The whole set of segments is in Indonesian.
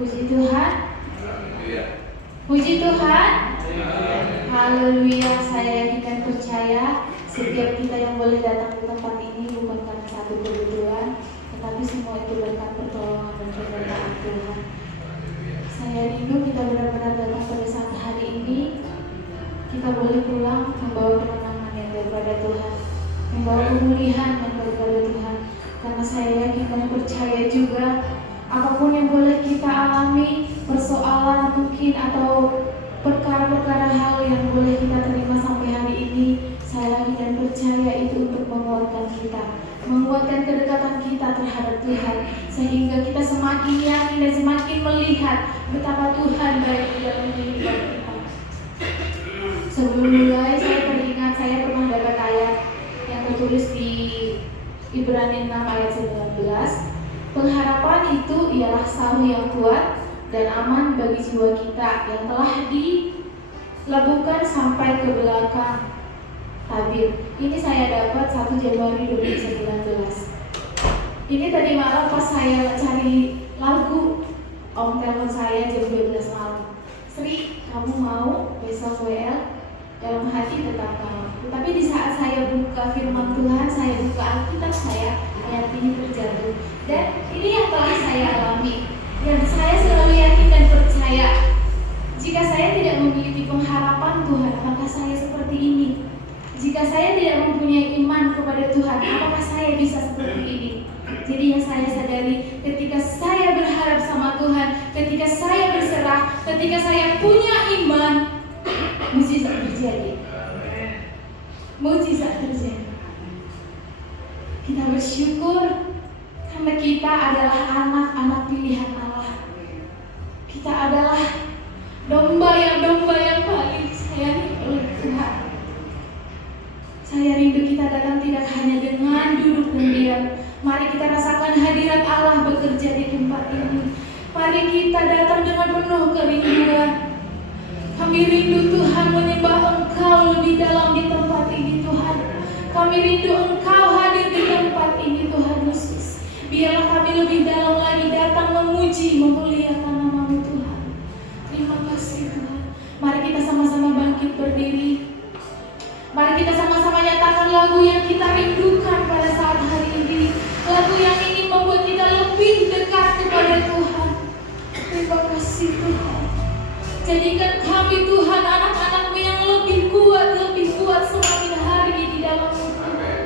Puji Tuhan. Puji Tuhan. Haleluya. Saya yakin dan percaya setiap kita yang boleh datang ke tempat ini bukan karena satu kebetulan, tetapi semua itu berkat pertolongan dan penyertaan Tuhan. Saya rindu kita benar-benar datang pada saat hari ini. Kita boleh pulang membawa kemenangan yang daripada Tuhan, membawa pemulihan yang daripada Tuhan. Karena saya yakin dan percaya juga apapun yang boleh kita alami, persoalan mungkin atau perkara-perkara hal yang boleh kita terima sampai hari ini, saya yakin dan percaya itu untuk menguatkan kita, menguatkan kedekatan kita terhadap Tuhan, sehingga kita semakin yakin dan semakin melihat betapa Tuhan baik di dalam kehidupan kita. Sebelum mulai, saya teringat saya pernah dapat ayat yang tertulis di Ibrani 6 ayat 19. Pengharapan itu ialah sahur yang kuat dan aman bagi jiwa kita yang telah dilabuhkan sampai ke belakang tabir. Ini saya dapat 1 Januari 2019. Ini tadi malam pas saya cari lagu, Om telepon saya jam 12 malam. Sri, kamu mau besok WL? Dalam hati tetap mau. Tapi di saat saya buka firman Tuhan, saya buka Alkitab saya, ayat ini terjatuh. Dan ini yang telah saya alami. Dan saya selalu yakin dan percaya, jika saya tidak memiliki pengharapan Tuhan, apakah saya seperti ini? Jika saya tidak mempunyai iman kepada Tuhan, apakah saya bisa seperti ini? Jadi yang saya sadari, ketika saya berharap sama Tuhan, ketika saya berserah, ketika saya punya iman, mujizat terjadi. Mujizat terjadi. Kita bersyukur karena kita adalah anak-anak pilihan Allah. Kita adalah domba yang paling disayangi oleh Tuhan. Saya rindu kita datang tidak hanya dengan duduk dan diam. Mari kita rasakan hadirat Allah bekerja di tempat ini. Mari kita datang dengan penuh kerinduan. Kami rindu Tuhan menyembah Engkau lebih dalam di tempat ini Tuhan. Kami rindu Engkau hadir di tempat ini Tuhan Yesus. Biarlah kami lebih dalam lagi datang memuji, memuliakan nama-Mu Tuhan. Terima kasih Tuhan. Mari kita sama-sama bangkit berdiri. Mari kita sama-sama nyatakan lagu yang kita rindukan pada saat hari ini. Lagu yang ingin membuat kita lebih dekat kepada Tuhan. Terima kasih Tuhan. Jadikan kami Tuhan anak-anak-Mu yang lebih kuat semakin hari di dalam-Mu Tuhan.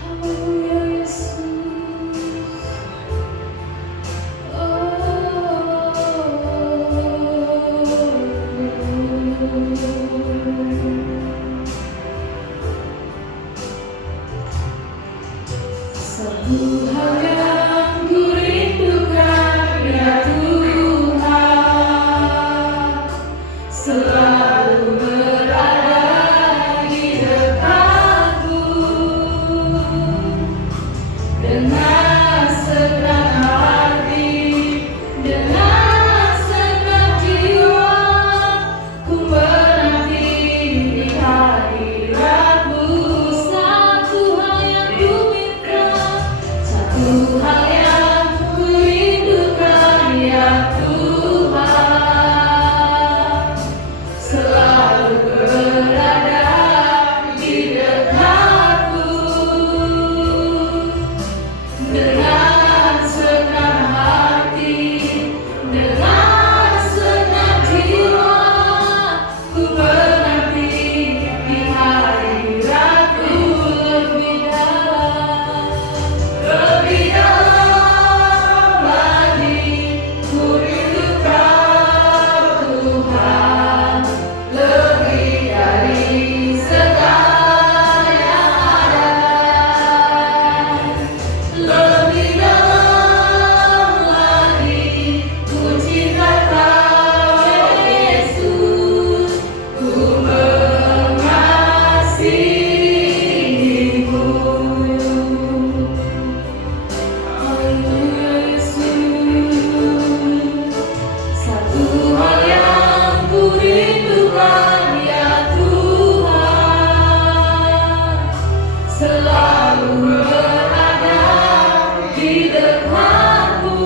Haleluya Yesus. Satu hal yang ku rindukan ya Tuhan, selalu berada di dekatku, dengan senang hati, dengan senang jiwa, ku menanti di hadirat-Mu. Satu hal yang ku minta, satu hal yang ku rindukan ya Tuhan, selalu berada di dekatku, dengan senang hati, dengan senang jiwa, ku menanti di hadirat-Mu lebih dalam lagi. Ku rindukan Tuhan lebih dari segala yang ada. Lebih dalam lagi ku cinta Kau Yesus, ku mengasihi-Mu. Haleluya Yesus. Satu hal yang ku rindukan ya Tuhan, selalu berada di dekatku,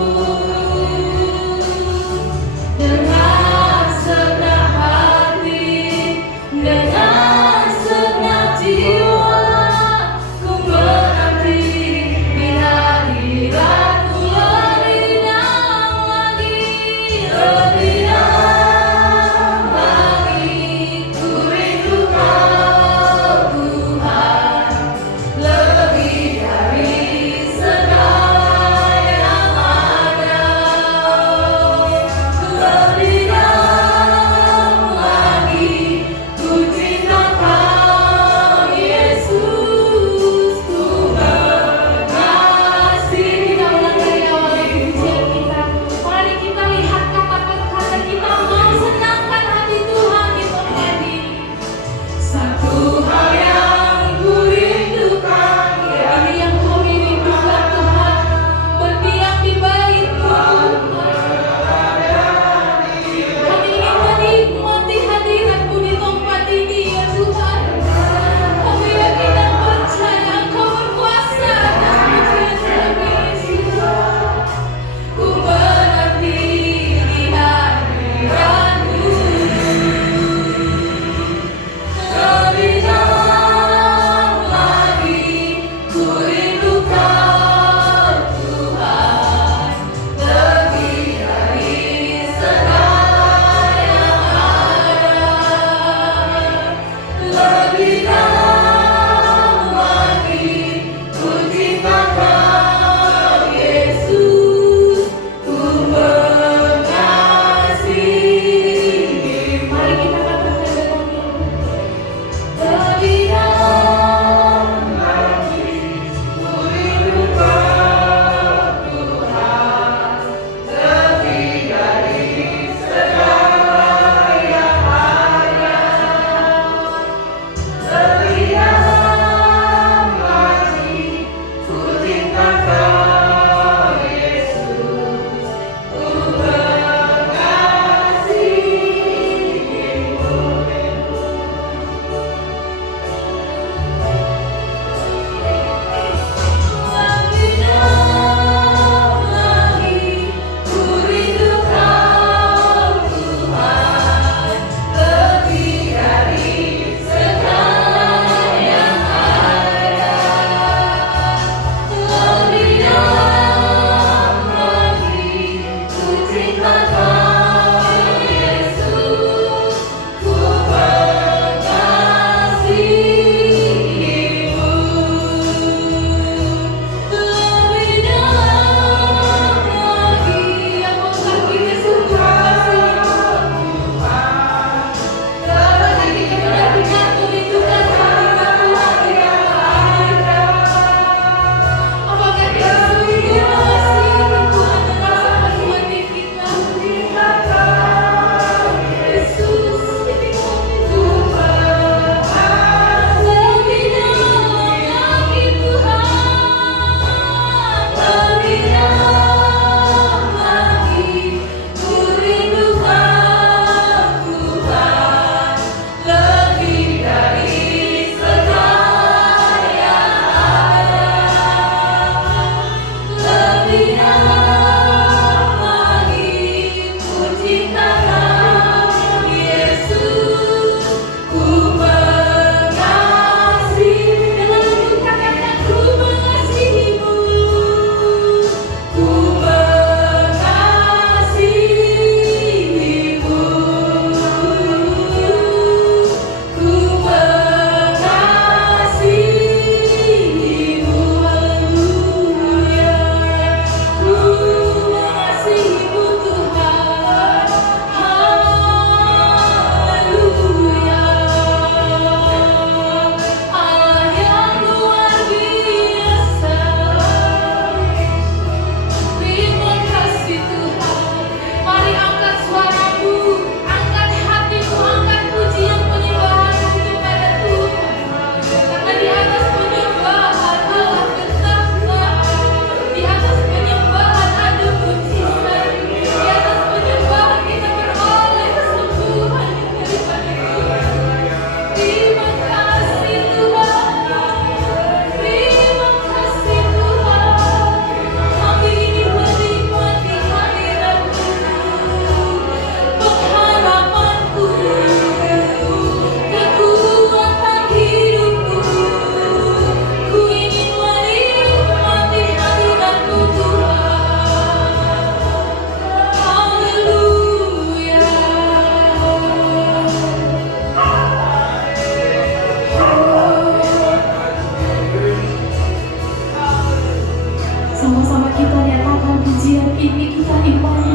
ini kita nikmati.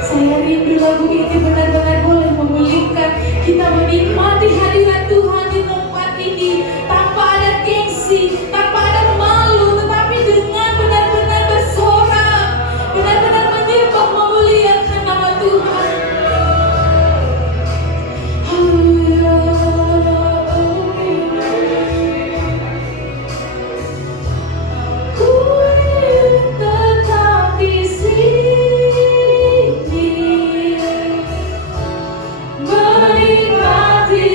Saya rindu lagu ini benar-benar boleh memulihkan kita menikmati hadirat Tuhan di tempat ini tanpa ada gengsi, tanpa ada malu, tetapi dengan benar-benar bersorak, benar-benar menyembah memuliakan nama Tuhan. Haleluya. Ku tetap di sini menikmati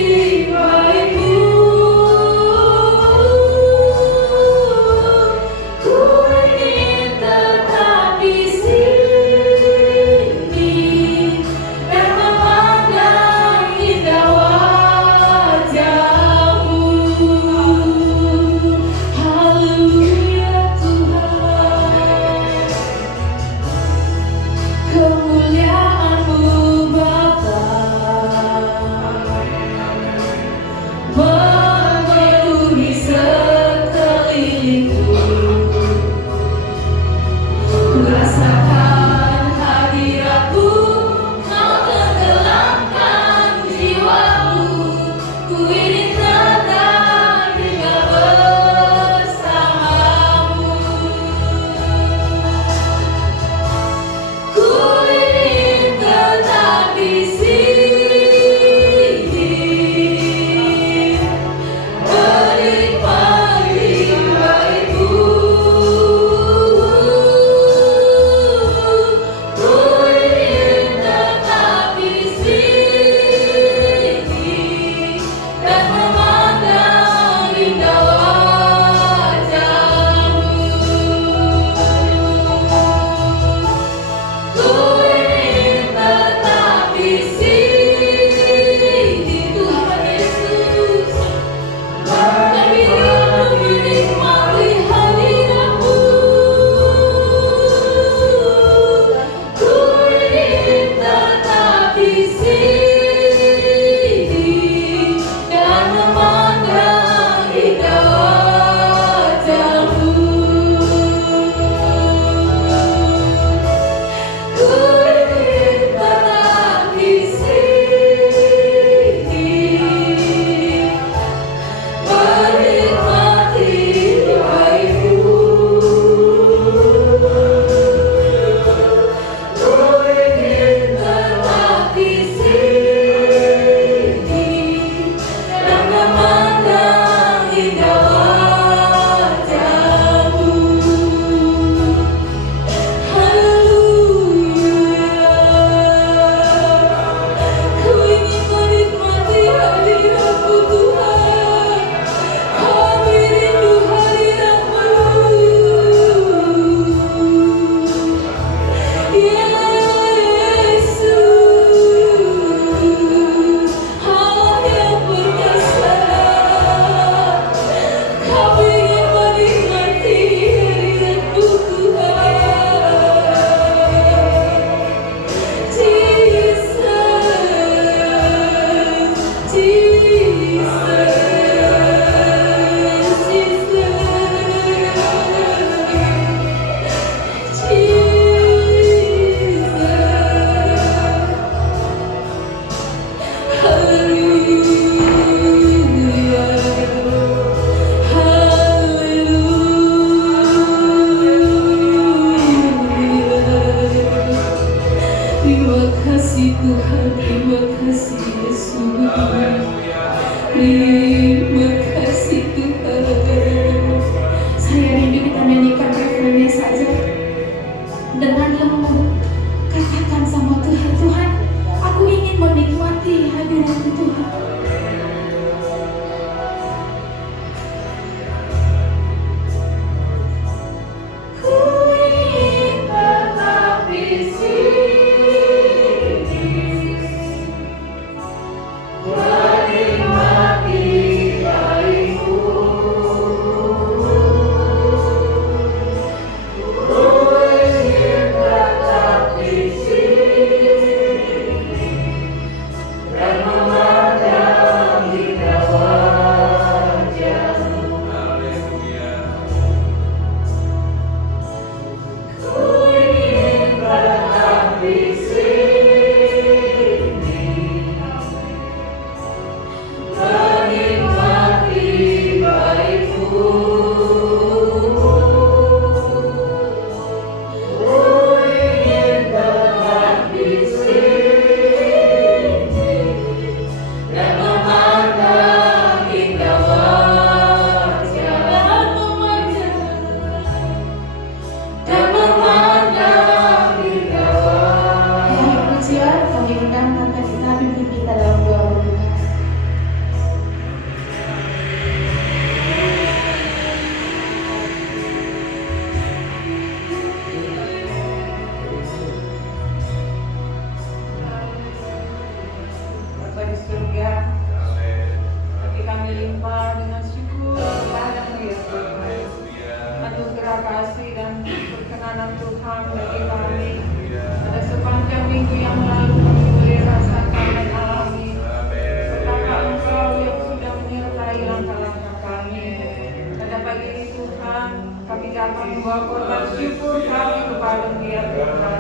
Tuhan, kami datang membawa korban syukur kami kepada Dia Tuhan.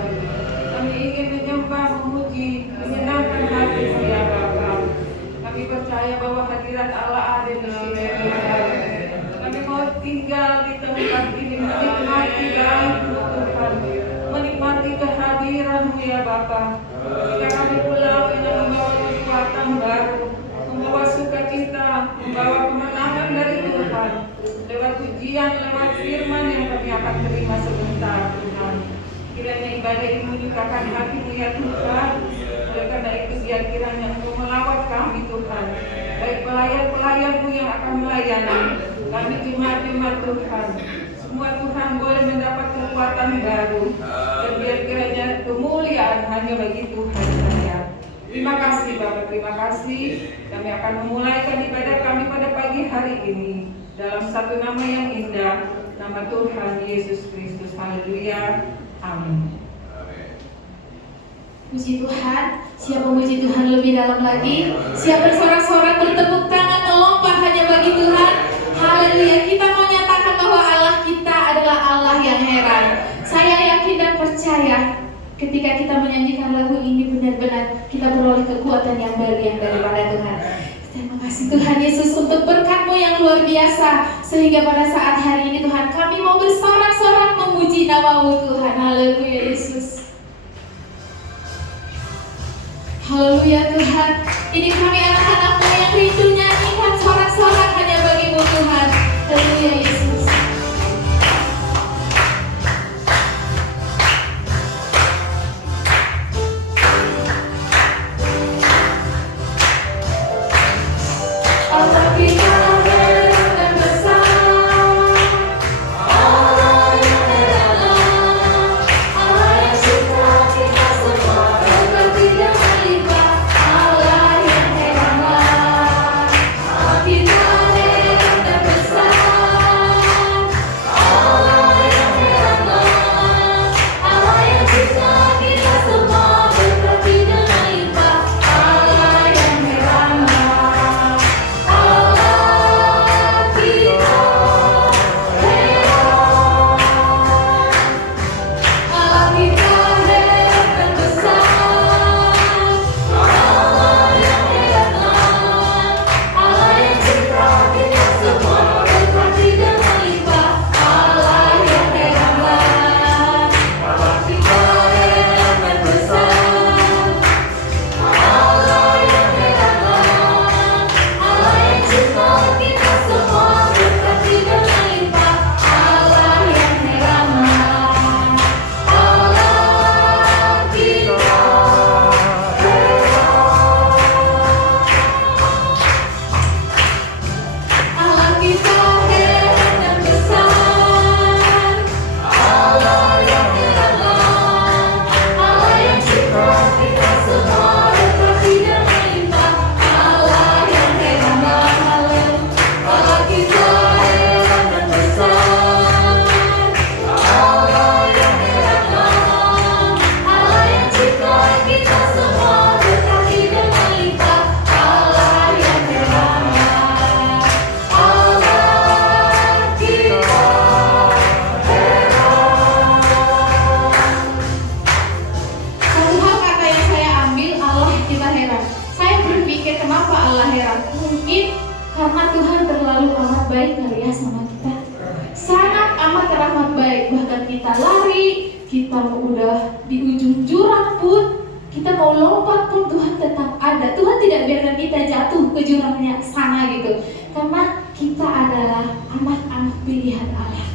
Kami ingin menyembah, memuji, menyenangkan hati-Mu ya Bapa. Kami percaya bahwa hadirat Allah ada di sini Tuhan. Kami mau tinggal di tempat ini menikmati dalam-Mu Tuhan, menikmati kehadiran-Mu ya Bapa. Ketika kami pulang ini membawa kekuatan baru, membawa sukacita, membawa kemenangan dari Tuhan. Lewat ujian, lewat firman yang kami akan terima sebentar Tuhan. Kiranya ibadah ini menyukakan hati-Mu ya Tuhan. Oleh karena itu biar kiranya Engkau melawat kami Tuhan, baik pelayan-pelayan-Mu yang akan melayani, kami jemaat-jemaat Tuhan. Semua Tuhan boleh mendapat kekuatan baru, dan biar kiranya kemuliaan hanya bagi Tuhan saja. Terima kasih Bapak, terima kasih. Kami akan memulaikan ibadah kami pada pagi hari ini dalam satu nama yang indah, nama Tuhan Yesus Kristus. Haleluya. Amin. Puji Tuhan. Siapa memuji Tuhan lebih dalam lagi? Siapa bersorak-sorak, bertepuk tangan, melompat hanya bagi Tuhan? Haleluya. Kita mau nyatakan bahwa Allah kita adalah Allah yang heran. Saya yakin dan percaya ketika kita menyanyikan lagu ini benar-benar kita beroleh kekuatan yang baru yang daripada Tuhan. Terima kasih Tuhan Yesus untuk berkat-Mu yang luar biasa, sehingga pada saat hari ini Tuhan kami mau bersorak-sorak memuji nama-Mu Tuhan. Haleluya Yesus. Haleluya Tuhan. Ini kami anak-anak-Mu yang rindu nyanyikan sorak-sorak hanya bagi-Mu Tuhan. Haleluya Yesus. Allah kita heran dan besar, Allah yang heran, Allah yang suka kita semua berkati dan melimpah, Allah yang heran, Allah kita heran dan besar, Allah yang heran, Allah yang suka kita semua berkati dan melimpah, Allah yang heran. Karena Tuhan terlalu amat baik ya sama kita, sangat amat teramat baik. Bahkan kita lari, kita udah di ujung jurang pun, kita mau lompat pun Tuhan tetap ada. Tuhan tidak biarkan kita jatuh ke jurangnya sana gitu, karena kita adalah anak-anak pilihan Allah.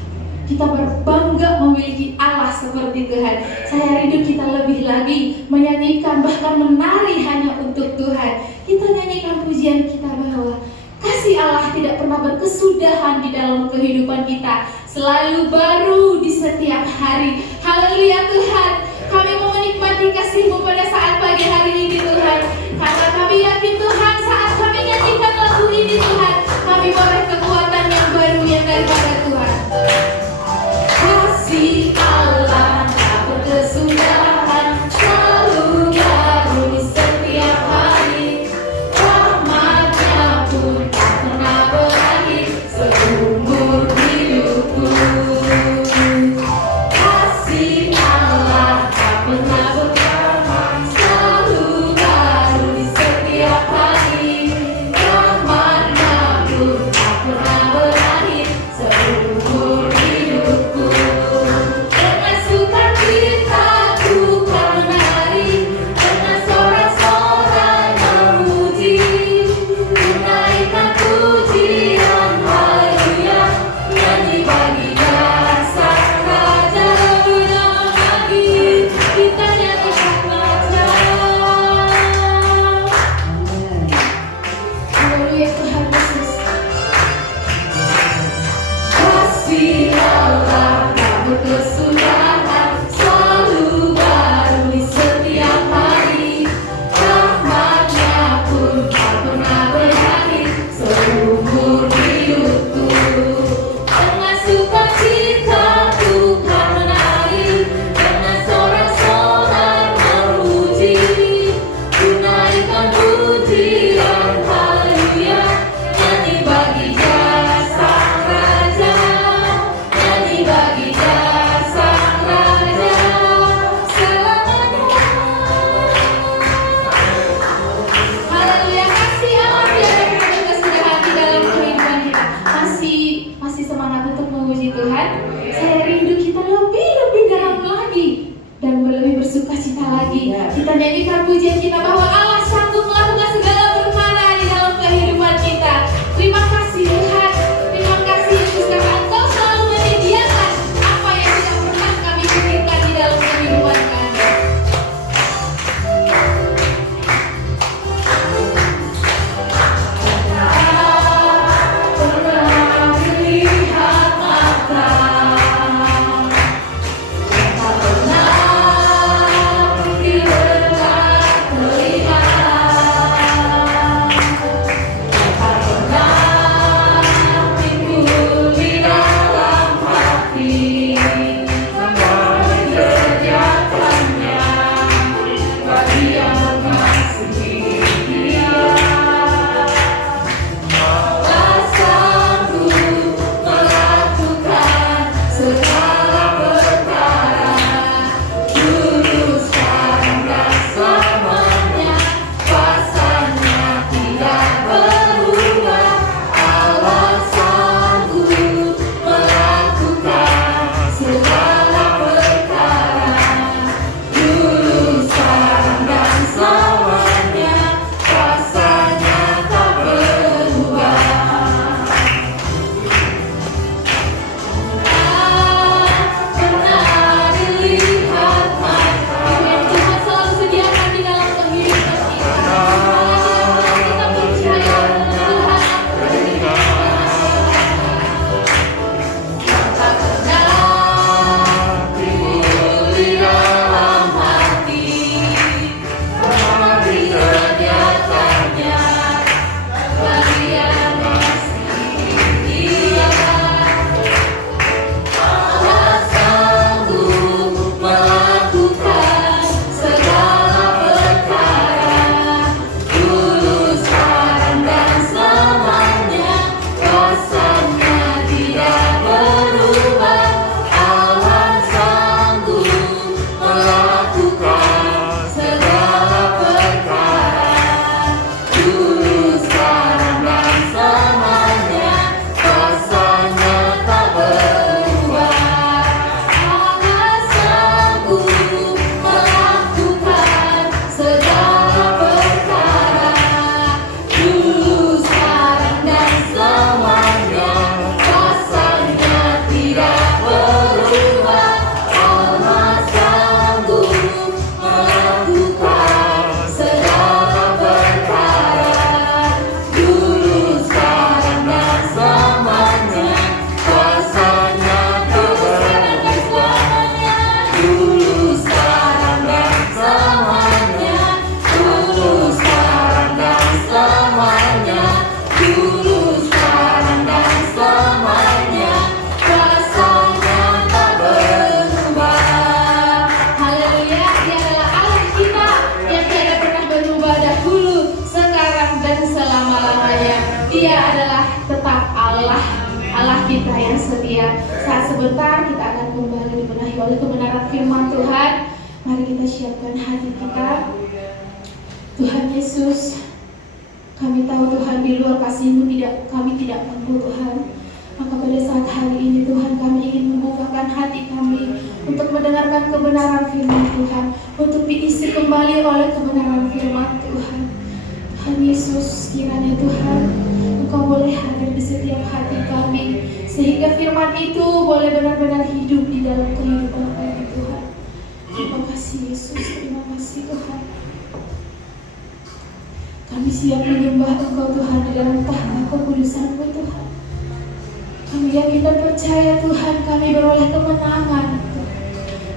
Kita berbangga memiliki Allah seperti Tuhan. Saya rindu kita lebih lagi menyanyikan, bahkan menari hanya untuk Tuhan. Kita nyanyikan pujian kita bahwa kasih Allah tidak pernah berkesudahan di dalam kehidupan kita, selalu baru di setiap hari. Haleluya Tuhan. Kami mau menikmati kasih-Mu pada saat pagi hari ini Tuhan, karena kami yakin Tuhan saat kami nyanyikan lagu ini Tuhan, kami boleh kekuatan yang baru yang daripada Tuhan. Kasih Allah tak berkesudahan, selalu baru setiap hari. Rahmat-Nya pun tak pernah berakhir seumur hidupku. memuji Tuhan? Saya rindu kita lebih dalam lagi dan lebih bersuka cita lagi. Kita nyanyikan pujian kita bahwa Allah sanggup melakukan segala perkara di dalam kehidupan kita. Terima kasih Tuhan, terima kasih Yesus karena Engkau selalu menyediakan apa yang tidak pernah kami pikirkan di dalam kehidupan kami. sebentar kita akan kembali dibenahi oleh kebenaran firman Tuhan. Mari kita siapkan hati kita. Tuhan Yesus, kami tahu Tuhan di luar kasih-Mu kami tidak mampu Tuhan. Maka pada saat hari ini Tuhan kami ingin membukakan hati kami untuk mendengarkan kebenaran firman Tuhan, untuk diisi kembali oleh kebenaran firman Tuhan. Tuhan Yesus, kiranya Tuhan Engkau boleh hadir di setiap hati kami, sehingga firman itu boleh benar-benar hidup di dalam kehidupan kami Tuhan. Terima kasih Yesus, terima kasih Tuhan. Kami siap menyembah Engkau Tuhan di dalam tahta kekudusan-Mu Tuhan. Kami yakin dan percaya Tuhan kami beroleh kemenangan,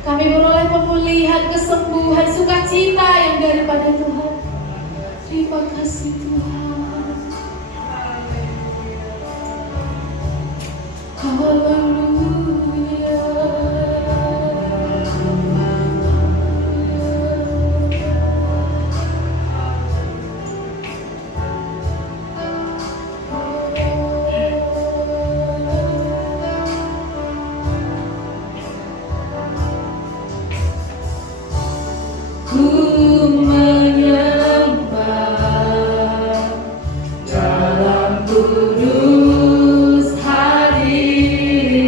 kami beroleh pemulihan, kesembuhan, sukacita yang daripada Tuhan. Terima kasih Tuhan. Haleluya. Dalam kudus hadirat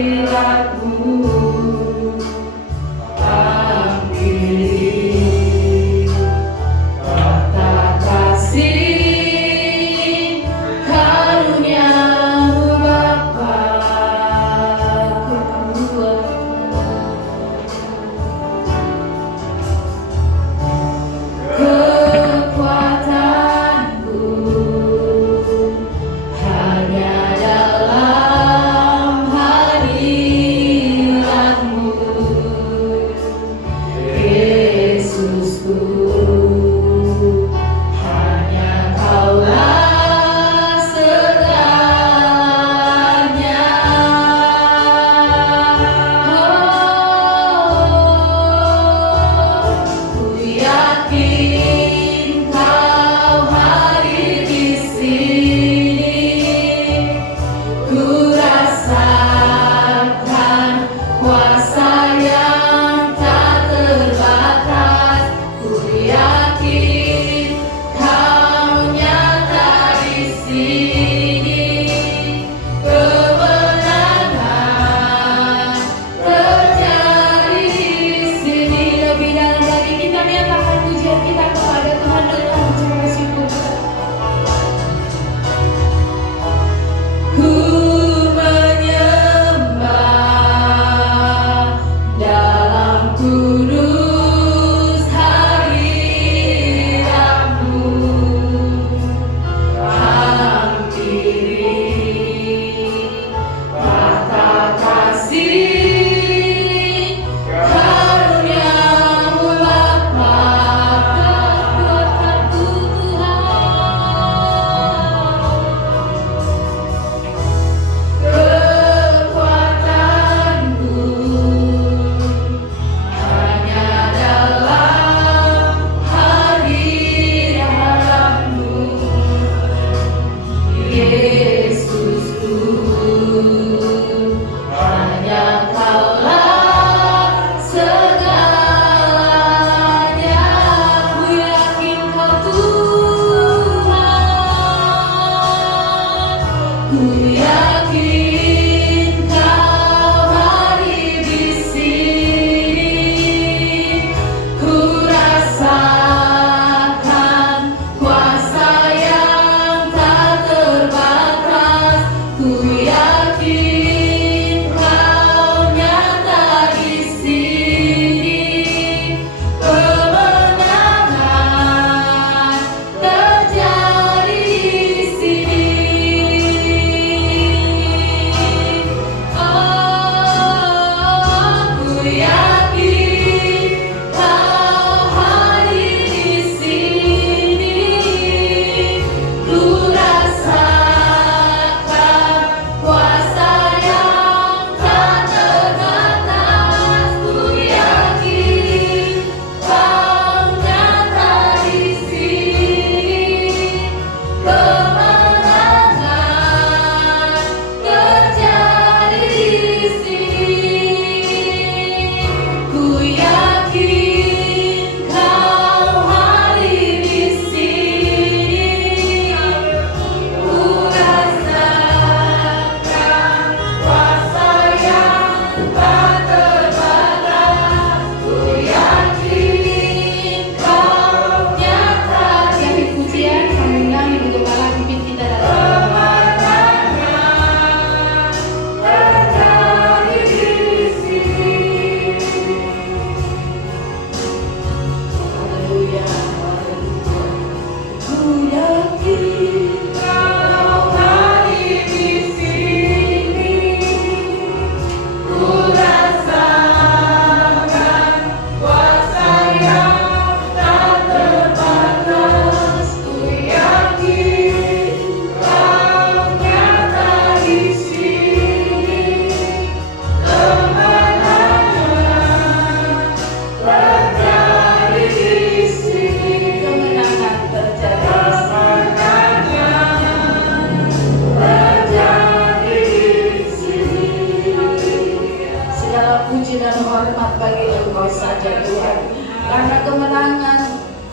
segala puji dan hormat bagi Engkau saja Tuhan. Karena kemenangan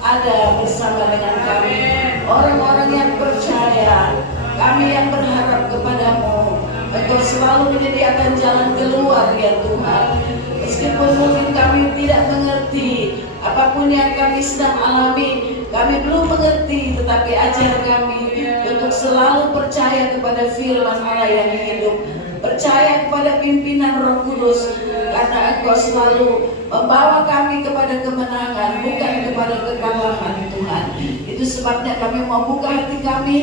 ada bersama dengan kami, orang-orang yang percaya, kami yang berharap kepadamu. Engkau selalu menyediakan jalan keluar ya Tuhan. Meskipun mungkin kami tidak mengerti apapun yang kami sedang alami, kami belum mengerti, tetapi ajar kami untuk selalu percaya kepada firman Allah yang hidup, percaya kepada pimpinan Roh Kudus, karena Engkau selalu membawa kami kepada kemenangan, bukan kepada kekalahan Tuhan. Itu sebabnya kami mau buka hati kami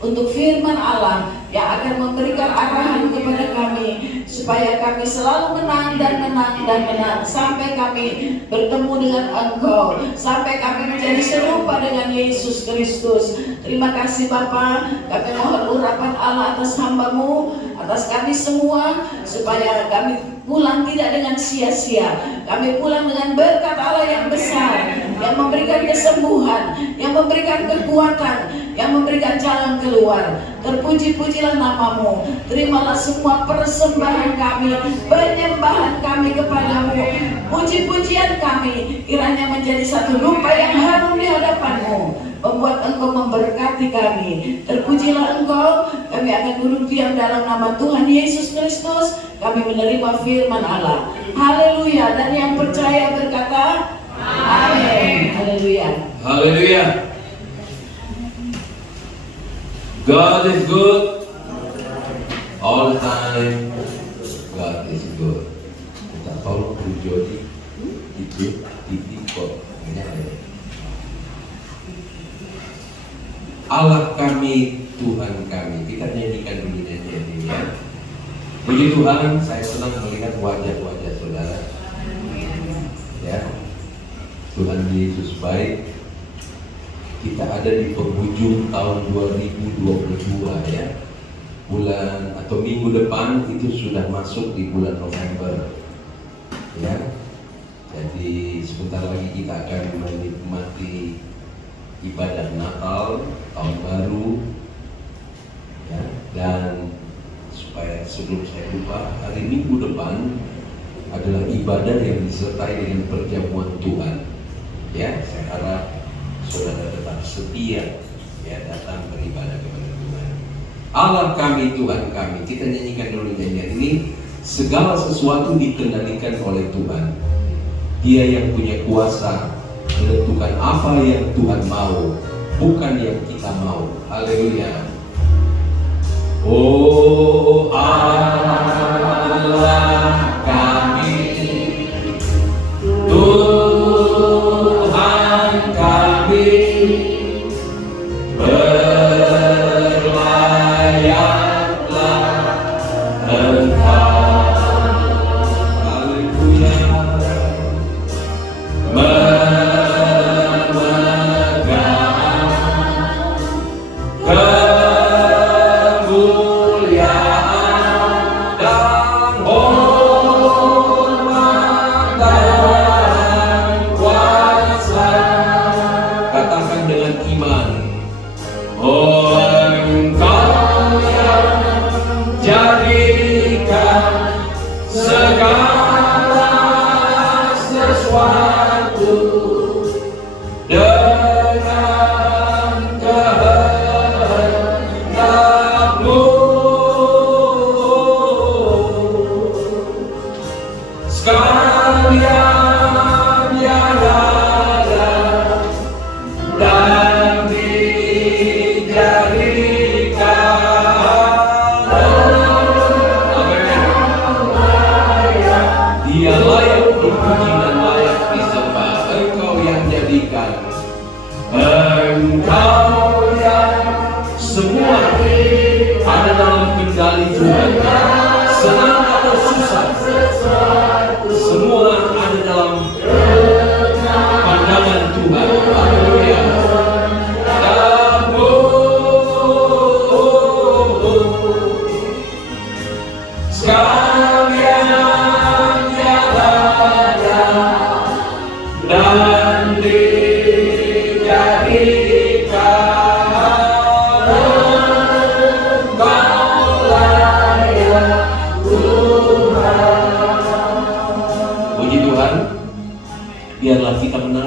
untuk firman Allah yang akan memberikan arahan kepada kami, supaya kami selalu menang dan menang dan menang sampai kami bertemu dengan Engkau, sampai kami menjadi serupa dengan Yesus Kristus. Terima kasih Bapa, kami mohon urapan Allah atas hamba-Mu, atas kami semua, supaya kami pulang tidak dengan sia-sia. Kami pulang dengan berkat Allah yang besar, yang memberikan kesembuhan, yang memberikan kekuatan, yang memberikan jalan keluar. Terpuji-pujilah nama-Mu. Terimalah semua persembahan kami, penyembahan kami kepadamu, puji-pujian kami kiranya menjadi satu rupa yang harum di hadapan-Mu, membuat Engkau memberkati kami. Terpujilah Engkau. Kami akan duduk diam dalam nama Tuhan Yesus Kristus. Kami menerima firman Allah. Haleluya. Dan yang percaya berkata amin. Haleluya. Haleluya. God is good all the time. God is good. Kita tolong Jody itu titik kok. Allah kami, Tuhan kami. Kita nyanyikan dulu nyanyian ini ya. Puji Tuhan, saya senang melihat wajah-wajah saudara. Ya, Tuhan Yesus baik. Kita ada di penghujung tahun 2022 ya. Bulan atau minggu depan itu sudah masuk di bulan November. Ya. Jadi sebentar lagi kita akan menikmati ibadah Natal, tahun baru. Ya, dan supaya sebelum saya lupa, hari Minggu depan adalah ibadah yang disertai dengan perjamuan Tuhan. Ya, saya harap saudara tetap setia ya datang beribadah kepada Tuhan. Allah kami, Tuhan kami. Kita nyanyikan dulu nyanyian ini. Segala sesuatu dikendalikan oleh Tuhan. Dia yang punya kuasa menentukan apa yang Tuhan mau, bukan yang kita mau. Haleluya. Oh Allah kami, Tuhan kami, berlayarlah Engkau. Haleluya.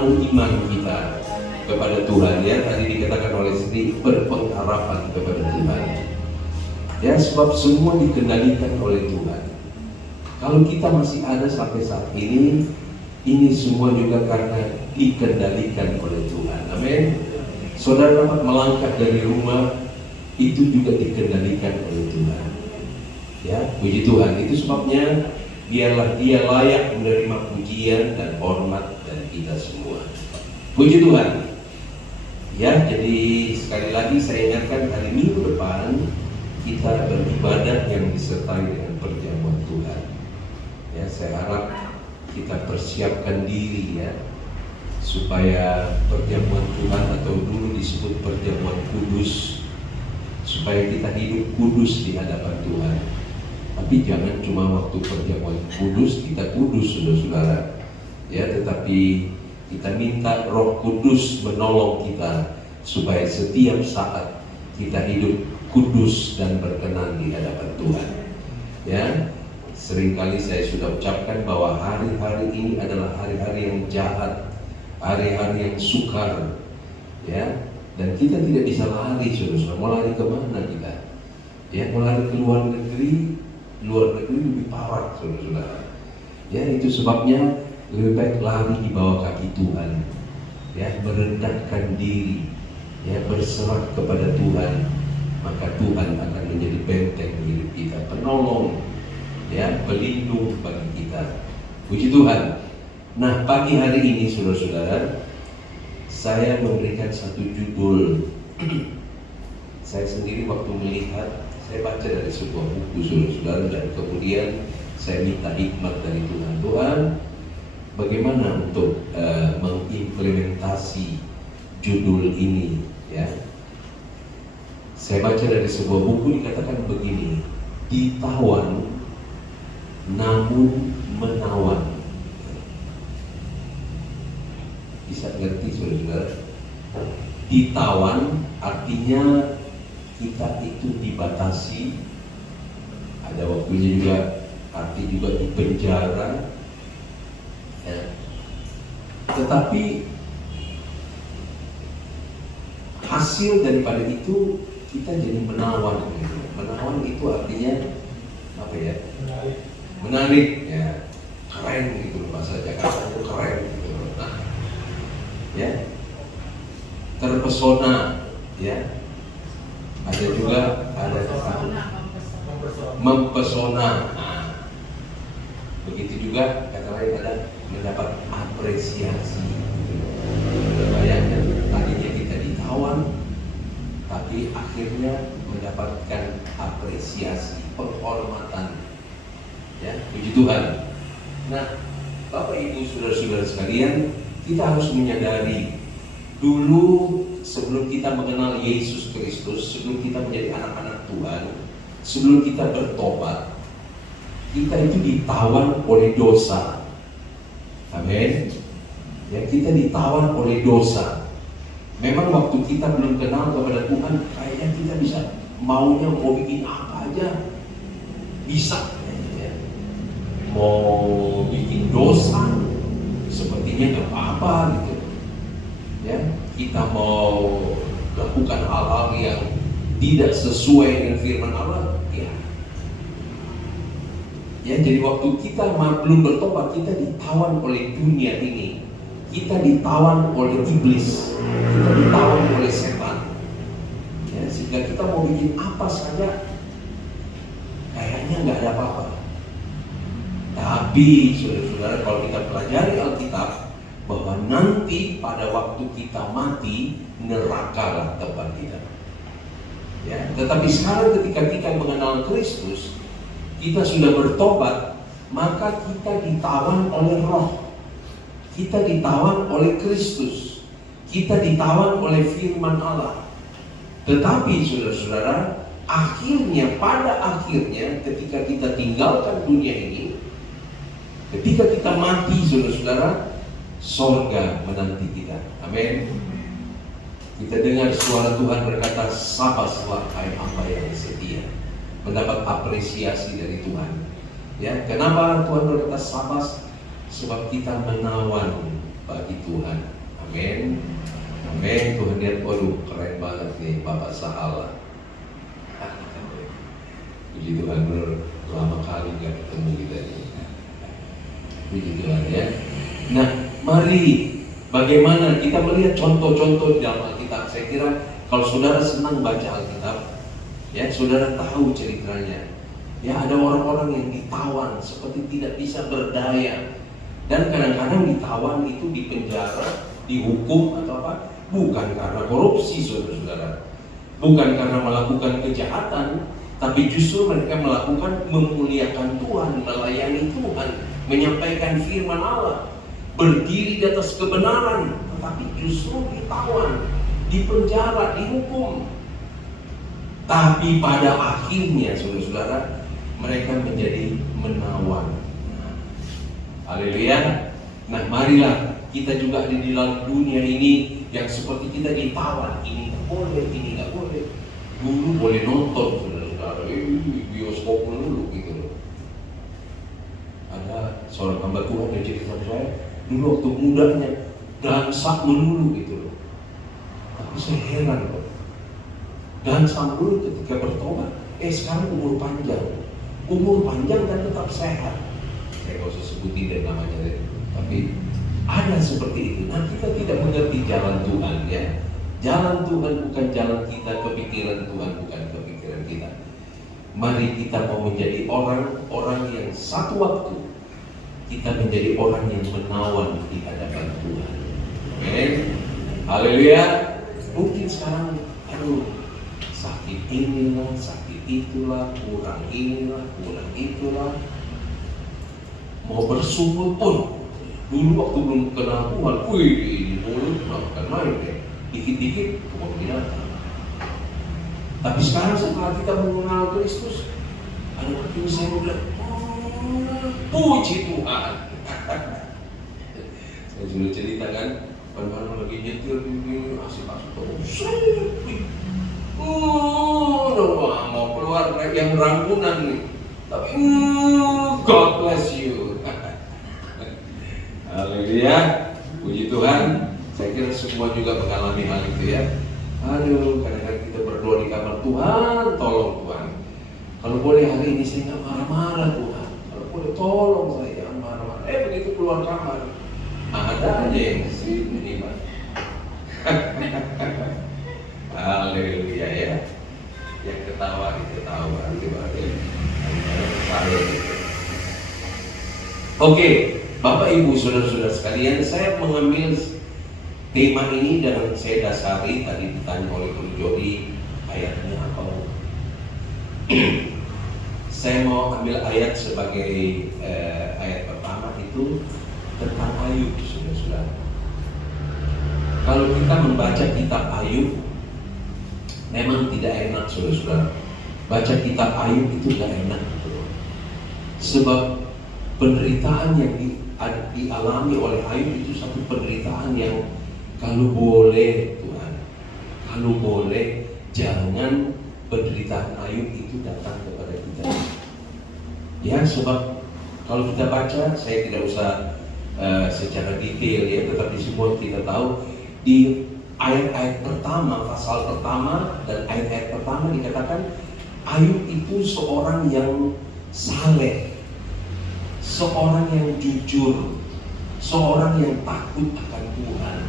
menaruh iman kita kepada Tuhan. Ya, tadi dikatakan oleh Sri, berpengharapan kepada Tuhan. Ya, sebab semua dikendalikan oleh Tuhan. Kalau kita masih ada sampai saat ini semua juga karena dikendalikan oleh Tuhan. Amin. Saudara dapat melangkah dari rumah, itu juga dikendalikan oleh Tuhan. Ya, puji Tuhan. Itu sebabnya biarlah Dia layak menerima pujian dan hormat dari kita semua. Puji Tuhan. Ya, jadi sekali lagi saya ingatkan, hari Minggu depan kita beribadah yang disertai dengan perjamuan Tuhan. Ya, saya harap kita persiapkan diri ya, supaya perjamuan Tuhan, atau dulu disebut perjamuan kudus, supaya kita hidup kudus di hadapan Tuhan. Tapi jangan cuma waktu perjamuan kudus kita kudus, saudara-saudara. Ya, tetapi kita minta Roh Kudus menolong kita supaya setiap saat kita hidup kudus dan berkenan di hadapan Tuhan. Ya, seringkali saya sudah ucapkan bahwa hari-hari ini adalah hari-hari yang jahat, hari-hari yang sukar, ya. Dan kita tidak bisa lari, saudara. Mau lari kemana kita? Ya, mau lari ke luar negeri lebih parah, saudara. Ya, itu sebabnya lebih baik lari di bawah kaki Tuhan. Ya, merendahkan diri, ya, berserah kepada Tuhan, maka Tuhan akan menjadi benteng hidup kita, penolong, ya, pelindung bagi kita. Puji Tuhan. Nah, pagi hari ini saudara-saudara, saya memberikan satu judul. Saya sendiri waktu melihat, saya baca dari sebuah buku, saudara-saudara, dan kemudian saya minta hikmat dari Tuhan. Tuhan, bagaimana untuk mengimplementasi judul ini, ya? Saya baca dari sebuah buku, dikatakan begini: ditawan namun menawan. Bisa ngerti, saudara-saudara? Ditawan artinya kita itu dibatasi, ada waktunya juga, arti juga dipenjara, ya. Tetapi hasil daripada itu kita jadi menawan. Menawan itu artinya apa ya? Menarik, ya, keren gitu, bahasa Jakarta itu keren gitu. Nah, ya, terpesona, ya, ada juga mempesona. Nah, begitu juga kata lain ada mendapat apresiasi. Bayangkan, tadinya kita ditawan, tapi akhirnya mendapatkan apresiasi, penghormatan. Ya, puji Tuhan. Nah, Bapak Ibu saudara-saudara sekalian, kita harus menyadari dulu sebelum kita mengenal Yesus Kristus, sebelum kita menjadi anak-anak Tuhan, sebelum kita bertobat, kita itu ditawan oleh dosa. Amin. Ya, kita ditawan oleh dosa. Memang waktu kita belum kenal kepada Tuhan, kayaknya kita bisa maunya mau bikin apa aja bisa. Mau bikin dosa sepertinya nggak apa-apa gitu, ya. Kita mau lakukan hal-hal yang tidak sesuai dengan firman Allah, ya. Ya, jadi waktu kita belum bertobat, kita ditawan oleh dunia ini, kita ditawan oleh iblis, kita ditawan oleh setan, ya, sehingga kita mau bikin apa saja kayaknya nggak ada apa-apa. Tapi saudara-saudara, kalau kita pelajari Alkitab, bahwa nanti pada waktu kita mati, nerakalah tempat kita. Ya, tetapi sekarang ketika kita mengenal Kristus, kita sudah bertobat, maka kita ditawan oleh Roh, kita ditawan oleh Kristus, kita ditawan oleh firman Allah. Tetapi saudara-saudara, pada akhirnya ketika kita tinggalkan dunia ini, ketika kita mati, saudara-saudara, sorga menanti kita. Amin. Kita dengar suara Tuhan berkata, "Sabaslah hai hamba yang setia." Mendapat apresiasi dari Tuhan. Ya, kenapa Tuhan berkata sabas? Sebab kita menawan bagi Tuhan. Amin. Amin. Tuhan lihat, waduh keren banget nih Bapak Sahala. Puji Tuhan, lama kali gak ketemu kita ini. Puji Tuhan ya. Nah, mari bagaimana kita melihat contoh-contoh di dalam Alkitab. Saya kira kalau saudara senang baca Alkitab, ya saudara tahu ceritanya. Ya ada orang-orang yang ditawan seperti tidak bisa berdaya, dan kadang-kadang ditawan itu dipenjara, dihukum atau apa? Bukan karena korupsi, saudara-saudara, bukan karena melakukan kejahatan, tapi justru mereka melakukan memuliakan Tuhan, melayani Tuhan, menyampaikan firman Allah, berdiri di atas kebenaran, tetapi justru ditawan, dipenjara, dihukum. Tapi pada akhirnya, saudara-saudara, mereka menjadi menawan. Haleluya. Nah, marilah kita juga ada di dalam dunia ini yang seperti kita ditawan. Ini nggak boleh, ini nggak boleh. Dulu boleh nonton, saudara-saudara, bioskop melulu gitu loh. Ada seorang hamba Tuhan yang cerita sama saya, dulu waktu mudanya dansa melulu gitu loh. Tapi saya heran loh, dansa melulu ketika bertobat, sekarang umur panjang dan tetap sehat. Saya nggak usah sebutin dan namanya, tapi ada seperti itu. Nah, kita tidak mengerti jalan Tuhan ya. Jalan Tuhan bukan jalan kita, kepikiran Tuhan bukan kepikiran kita. Mari kita mau menjadi orang-orang yang satu waktu kita menjadi orang yang menawan di hadapan Tuhan. Amin. Haleluya. Mungkin sekarang sakit inilah, sakit itulah, kurang inilah, kurang itulah. Mau bersumur pun, dulu waktu belum kenal Tuhan, ini mulut bukan main deh, dikit-dikit kebun binatang. Tapi sekarang setelah kita mengenal Kristus, ada waktu saya bilang, puji Tuhan. Saya sudah cerita kan, kadang-kadang lagi nyetir ini asik-asik terus. Mau keluar yang rangkunan nih, tapi God bless you. Haleluya, puji Tuhan. Saya kira semua juga mengalami hal itu ya. Aduh, kadang-kadang kita berdoa di kamar, Tuhan, tolong Tuhan. Kalau boleh hari ini saya nggak marah-marah Tuhan. Kalau boleh tolong saya jangan marah-marah. Begitu keluar kamar, ada aja yang sini Pak. Haleluya ya. Yang ketawa berarti Oke, Bapak Ibu saudara-saudara sekalian, saya mengambil tema ini dan saya dasari tadi ditanya oleh Guru Jody ayatnya apa. Saya mau ambil ayat sebagai ayat pertama itu tentang Ayub, saudara-saudara. Kalau kita membaca kitab Ayub, memang tidak enak, saudara-saudara. Baca kitab Ayub itu tidak enak, sebab penderitaan yang dialami oleh Ayub itu satu penderitaan yang kalau boleh Tuhan, kalau boleh jangan penderitaan Ayub itu datang kepada kita. Ya, sebab kalau kita baca, saya tidak usah secara detail ya, tetapi semua kita tahu di ayat-ayat pertama, pasal pertama dan ayat-ayat pertama dikatakan Ayub itu seorang yang saleh, seorang yang jujur, seorang yang takut akan Tuhan.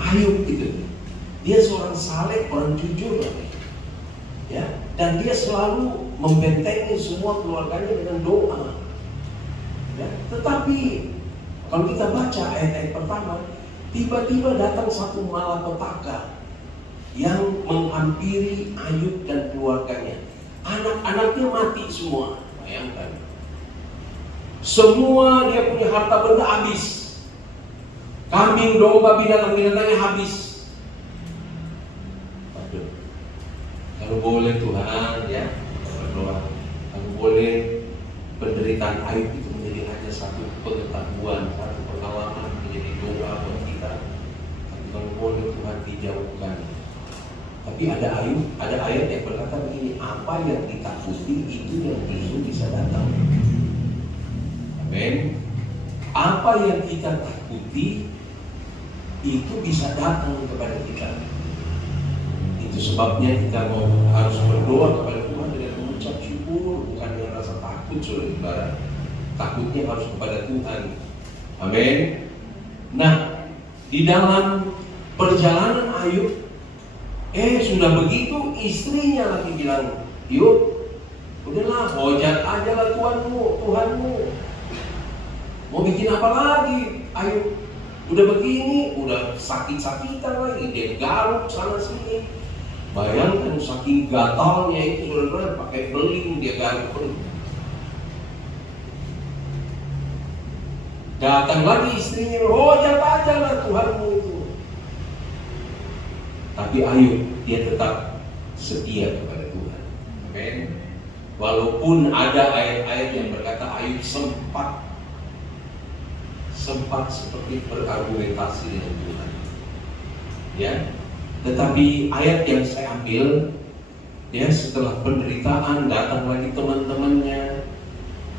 Ayub itu, dia seorang saleh, orang jujur, ya, dan dia selalu membentengi semua keluarganya dengan doa. Ya, tetapi kalau kita baca ayat-ayat pertama, tiba-tiba datang satu malapetaka yang menghampiri Ayub dan keluarganya. Anak-anaknya mati semua, bayangkan. Semua dia punya harta benda habis. Kambing, domba, binatang-binatangnya habis. Aduh. Kalau boleh Tuhan ya, berdoa. Kalau boleh penderitaan Ayub itu menjadi hanya satu pengetahuan, satu pengalaman, menjadi doa buat kita. Tapi kalau boleh Tuhan dijauhkan. Tapi ada ayat yang berkata begini, apa yang ditakuti itu yang justru bisa datang. Amin. Apa yang kita takuti itu bisa datang kepada kita. Itu sebabnya kita harus berdoa kepada Tuhan dengan mengucap syukur, bukan dengan rasa takut, saudara. Takutnya harus kepada Tuhan. Amin. Nah, di dalam perjalanan Ayub, sudah begitu istrinya lagi bilang, yuk, udahlah, hojat aja lah Tuhanmu. Mau bikin apa lagi? Ayub, udah begini, udah sakit-sakitan lagi, dia garuk sana sini. Bayangkan saking gatalnya itu, saudara, pakai beling dia garuk. Datang lagi istrinya, hojat aja lah Tuhanmu itu. Tapi Ayub, dia tetap setia kepada Tuhan. Amin. Walaupun ada ayat-ayat yang berkata Ayub sempat seperti berargumentasi dengan Tuhan. Ya. Tetapi ayat yang saya ambil, ya, setelah penderitaan datang lagi teman-temannya,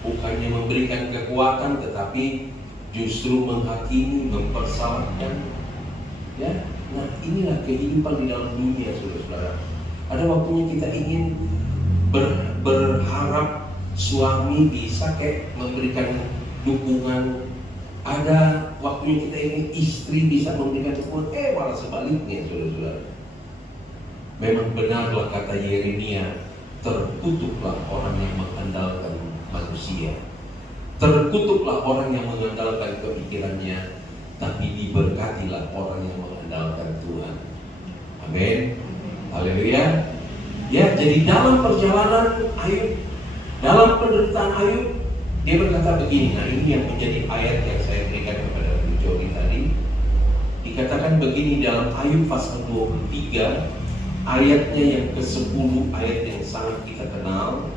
bukannya memberikan kekuatan, tetapi justru menghakimi, mempersalahkan. Ya, nah inilah kehidupan di dalam dunia, saudara-saudara. Ada waktunya kita ingin berharap suami bisa kayak memberikan dukungan. Ada waktunya kita ingin istri bisa memberikan dukungan, malah sebaliknya, saudara-saudara. Memang benarlah kata Yeremia, terkutuklah orang yang mengandalkan manusia. Terkutuklah orang yang mengandalkan kepikirannya, tapi diberkatilah orang yang mengandalkan Tuhan. Amin. Haleluya. Ya, jadi dalam perjalanan Ayub, dalam penderitaan Ayub, dia berkata begini. Nah, ini yang menjadi ayat yang saya berikan kepada Bu Jody tadi. Dikatakan begini dalam Ayub pasal 23, ayatnya yang ke-10, ayat yang sangat kita kenal.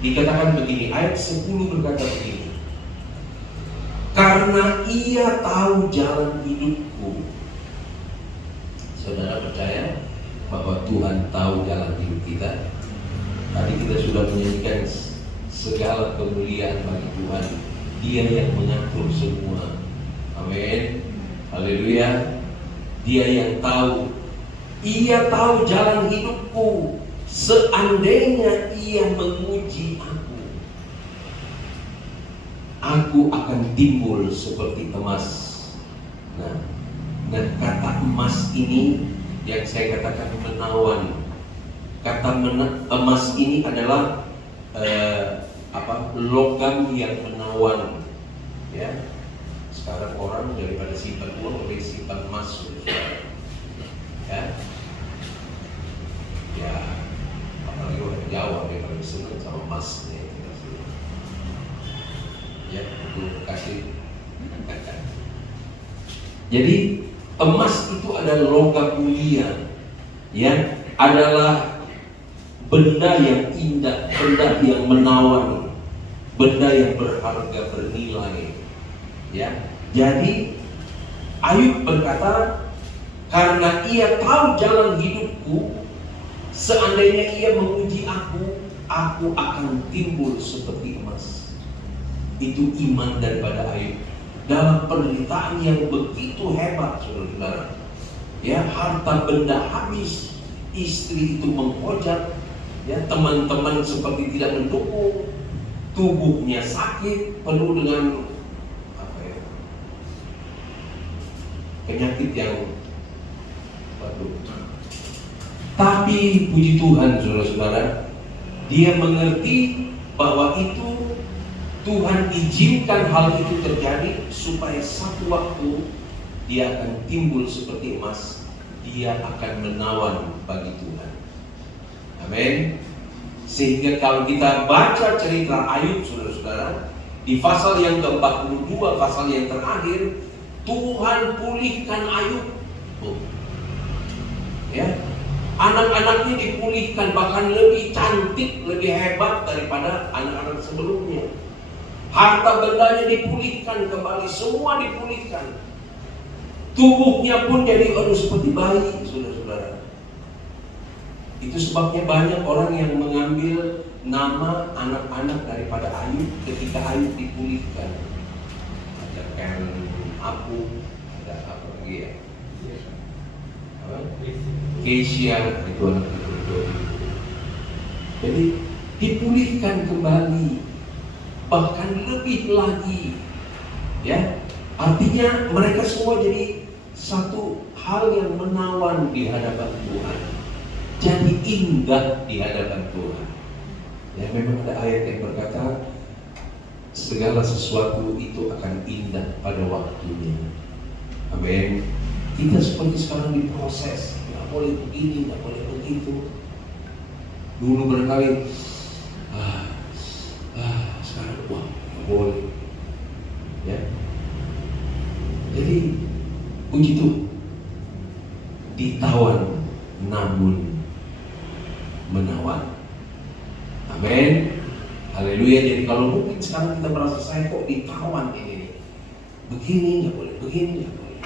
Dikatakan begini, ayat 10 berkata begini. Karena ia tahu jalan hidupku. Saudara percaya bahwa Tuhan tahu jalan hidup kita? Tadi kita sudah menyanyikan segala kemuliaan bagi Tuhan. Dia yang mengatur semua. Amin. Haleluya. Dia yang tahu. Ia tahu jalan hidupku. Seandainya ia menguji aku akan timbul seperti emas. Nah, kata emas ini yang saya katakan menawan. Kata emas ini adalah logam yang menawan. Ya, sekarang orang daripada simpan uang lebih simpan emas. Ya, apalagi orang Jawa dia paling senang sama emas. Ya, itu kasih. Jadi emas itu adalah logam mulia, ya, adalah benda yang indah, benda yang menawan, benda yang berharga, bernilai. Ya, jadi Ayub berkata, karena ia tahu jalan hidupku, seandainya ia menguji aku akan timbul seperti emas. Itu iman daripada Ayub dalam penderitaan yang begitu hebat, saudara-saudara. Ya, harta benda habis, istri itu menghujat, ya, teman-teman seperti tidak mendukung, tubuhnya sakit, penuh dengan penyakit yang tapi puji Tuhan, saudara-saudara, dia mengerti bahwa itu Tuhan izinkan hal itu terjadi supaya satu waktu dia akan timbul seperti emas. Dia akan menawan bagi Tuhan. Amin. Sehingga kalau kita baca cerita Ayub, saudara-saudara, di pasal yang ke-42, pasal yang terakhir, Tuhan pulihkan Ayub. Ya, anak-anaknya dipulihkan, bahkan lebih cantik, lebih hebat daripada anak-anak sebelumnya. Harta bendanya dipulihkan kembali, semua dipulihkan. Tubuhnya pun jadi seperti bayi, saudara-saudara. Itu sebabnya banyak orang yang mengambil nama anak-anak daripada Ayub ketika Ayub dipulihkan. kampung, ada apa lagi ya? Keisha itu anak itu. Jadi dipulihkan kembali, bahkan lebih lagi, ya. Artinya mereka semua jadi satu hal yang menawan di hadapan Tuhan, jadi indah di hadapan Tuhan. Ya, memang ada ayat yang berkata segala sesuatu itu akan indah pada waktunya. Amin. Kita seperti sekarang diproses, nggak boleh begini, nggak boleh begitu. Dulu berkali, sekarang wah nggak boleh. Ya. Jadi puji Tuhan, ditawan namun menawan. Amin. Haleluya. Jadi kalau mungkin sekarang kita merasa saya kok ditawan ini, begini nggak boleh, begini nggak boleh.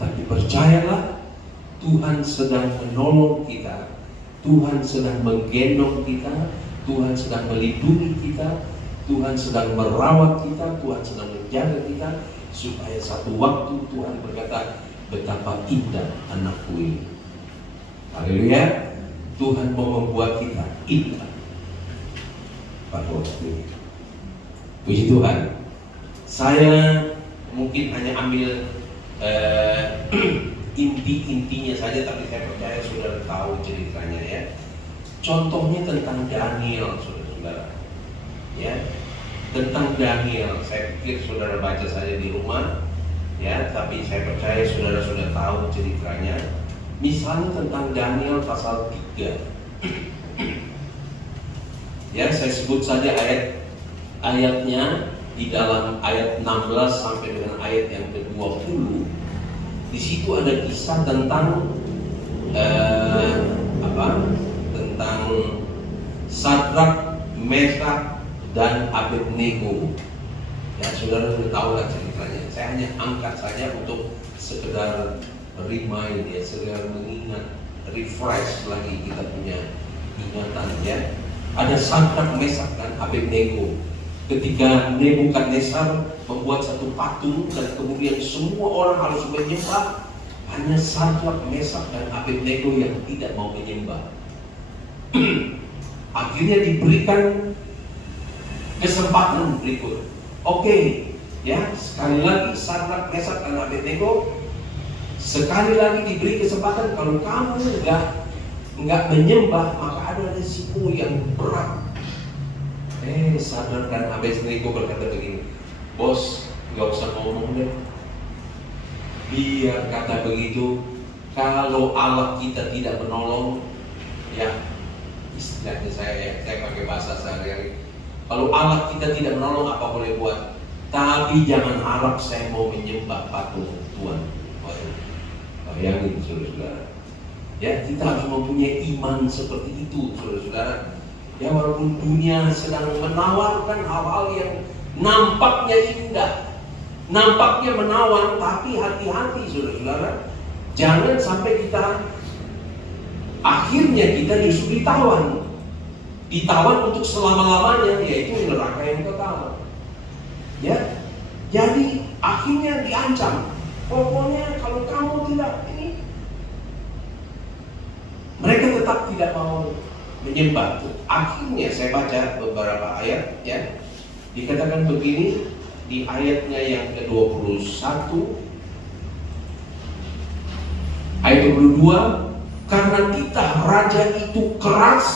Tapi percayalah, Tuhan sedang menolong kita, Tuhan sedang menggendong kita, Tuhan sedang melindungi kita, Tuhan sedang merawat kita, Tuhan sedang menjaga kita, supaya satu waktu Tuhan berkata, betapa indah anakku ini. Haleluya. Tuhan mau membuat kita indah pada waktu ini. Puji Tuhan. Saya mungkin hanya ambil inti-intinya saja, tapi saya percaya saudara tahu ceritanya, ya. Contohnya tentang Daniel, saudara-saudara. Ya, tentang Daniel, saya pikir saudara baca saja di rumah, ya. Tapi saya percaya saudara sudah tahu ceritanya. Misalnya tentang Daniel pasal 3. Ya, saya sebut saja ayatnya di dalam ayat 16 sampai dengan ayat yang ke-20. Di situ ada kisah tentang tentang Sadrak, Meshach, dan Abednego. Ya, saudara sudah tahu lah ceritanya. Saya hanya angkat saja untuk sekedar remind, ya, sekedar mengingat, refresh lagi kita punya ingatan, ya. Ada Sadrak, Meshach, dan Abednego. Ketika Nebukadnezar membuat satu patung dan kemudian semua orang harus menyembah, hanya Sadrak, Meshach, dan Abednego yang tidak mau menyembah. Akhirnya diberikan kesempatan berikut. Oke, ya, sekali lagi Sadrak, Meshach, dan Abednego, sekali lagi diberi kesempatan. Kalau kamu enggak menyembah, maka ada risiko yang berat. Sadrak dan Abednego berkata begini, bos, nggak usah ngomong deh. Biar kata begitu, kalau Allah kita tidak menolong, ya, istilahnya saya pakai bahasa sehari-hari. Kalau Allah kita tidak menolong, apa boleh buat? Tapi jangan harap saya mau menyembah patung Tuhan. Bayangin, saudara-saudara. Ya, kita harus mempunyai iman seperti itu, saudara-saudara. Ya, walaupun dunia sedang menawarkan hal-hal yang nampaknya indah, nampaknya menawan, tapi hati-hati, saudara-saudara. Jangan sampai kita akhirnya kita justru ditawan untuk selama-lamanya, yaitu neraka yang kekal. Ya, jadi akhirnya diancam. Pokoknya kalau kamu tidak ini, mereka tetap tidak mau menyembah. Akhirnya saya baca beberapa ayat, ya. Dikatakan begini di ayatnya yang ke-21, ayat 22, karena titah raja itu keras,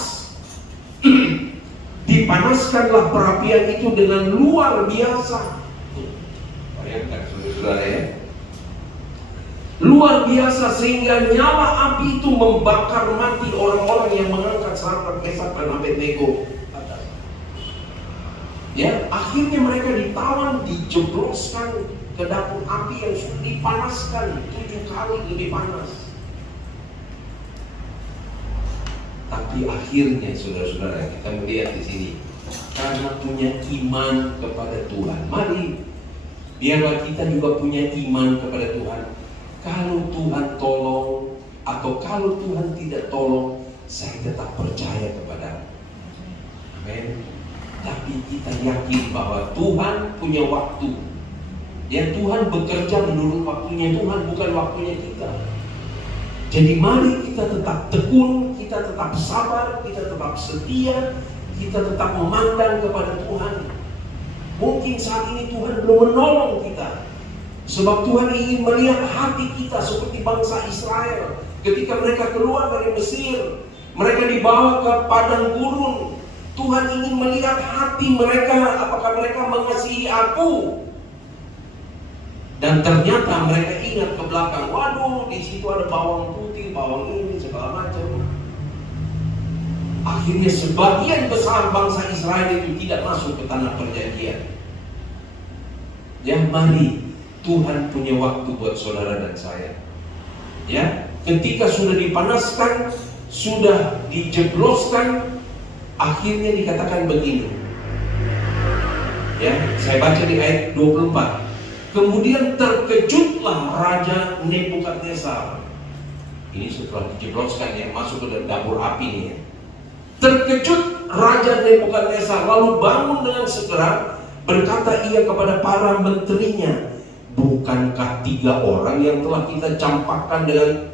dipanaskanlah perapian itu dengan luar biasa. Bayangkan, saudara-saudara, ya. Luar biasa sehingga nyala api itu membakar mati orang-orang yang mengangkat Sadrak, Meshach, dan Abednego. Ya, akhirnya mereka ditawan, dijebloskan ke dapur api yang sudah dipanaskan 7 kali lebih panas. Tapi akhirnya, saudara-saudara, kita melihat di sini, karena punya iman kepada Tuhan. Mari, biarlah kita juga punya iman kepada Tuhan. Kalau Tuhan tolong atau kalau Tuhan tidak tolong, saya tetap percaya kepada. Amin. Tapi kita yakin bahwa Tuhan punya waktu. Ya, Tuhan bekerja menurut waktunya Tuhan, bukan waktunya kita. Jadi mari kita tetap tekun, kita tetap sabar, kita tetap setia, kita tetap memandang kepada Tuhan. Mungkin saat ini Tuhan belum menolong kita, sebab Tuhan ingin melihat hati kita seperti bangsa Israel. Ketika mereka keluar dari Mesir, mereka dibawa ke padang gurun. Tuhan ingin melihat hati mereka, apakah mereka mengasihi aku. Dan ternyata mereka ingat ke belakang, waduh, di situ ada bawang putih, bawang ini, segala macam. Akhirnya sebagian besar bangsa Israel itu tidak masuk ke tanah perjanjian. Ya, mari, Tuhan punya waktu buat saudara dan saya. Ya, ketika sudah dipanaskan, sudah dijebloskan, akhirnya dikatakan begini. Ya, saya baca di ayat 24. Kemudian terkejutlah Raja Nebukadnezar. Ini setelah dijebloskan ya, masuk ke dapur api nih ya. Terkejut Raja Nebukadnezar, lalu bangun dengan segera, berkata ia kepada para menterinya, bukankah 3 orang yang telah kita campakkan dengan